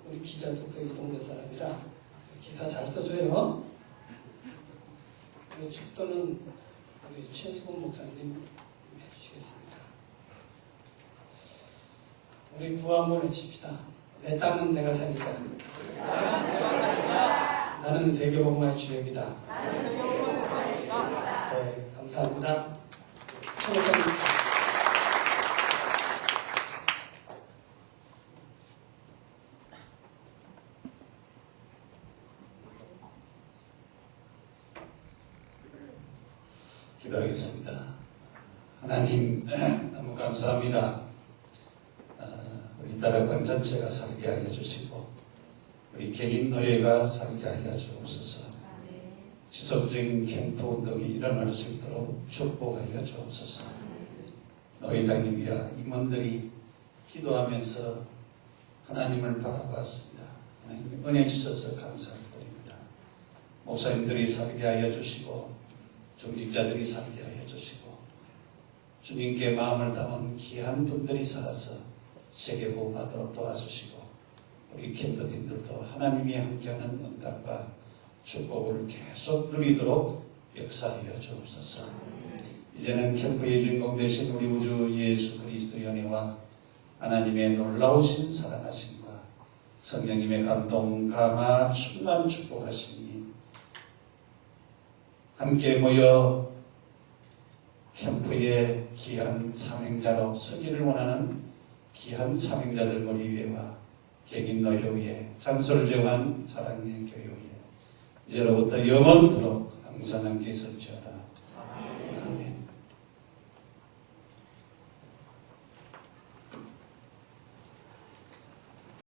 우리 기자도 그 이 동네 사람이라 기사 잘 써줘요. 그리고 축도는 우리 최수근 목사님 해주시겠습니다. 우리 구호 한번 외칩시다. 내 땅은 내가 살리자. 나는 세계복음화의 주역이다. 네, 감사합니다. 최 목사님. 기도하겠습니다. 하나님 너무 감사합니다. 우리 다락방 전체가 살게 하여 주시고 우리 경인노예가 살게 하여 주옵소서. 지속적인 캠프 운동이 일어날 수 있도록 축복하여 주옵소서. 노회장님이야 임원들이 기도하면서 하나님을 바라봤습니다. 하나님 은혜 주셔서 감사드립니다. 목사님들이 살게 하여 주시고 중직자들이 살게 하여 주시고 주님께 마음을 담은 귀한 분들이 살아서 세계복음화도록 도와주시고 우리 캠프팀들도 하나님이 함께하는 응답과 축복을 계속 누리도록 역사하여 주옵소서. 이제는 캠프의 주인공 되신 우리 우주 예수 그리스도의 은혜와 하나님의 놀라우신 사랑하심과 성령님의 감동, 감화, 충만 축복하시니 함께 모여 캠프의 귀한 사명자로 서기를 원하는 귀한 사명자들 머리 위에와 경인노예 위에 장소를 정한 사랑의 교회 위에 이제로부터 영원토록 항상 함께 있을지어다.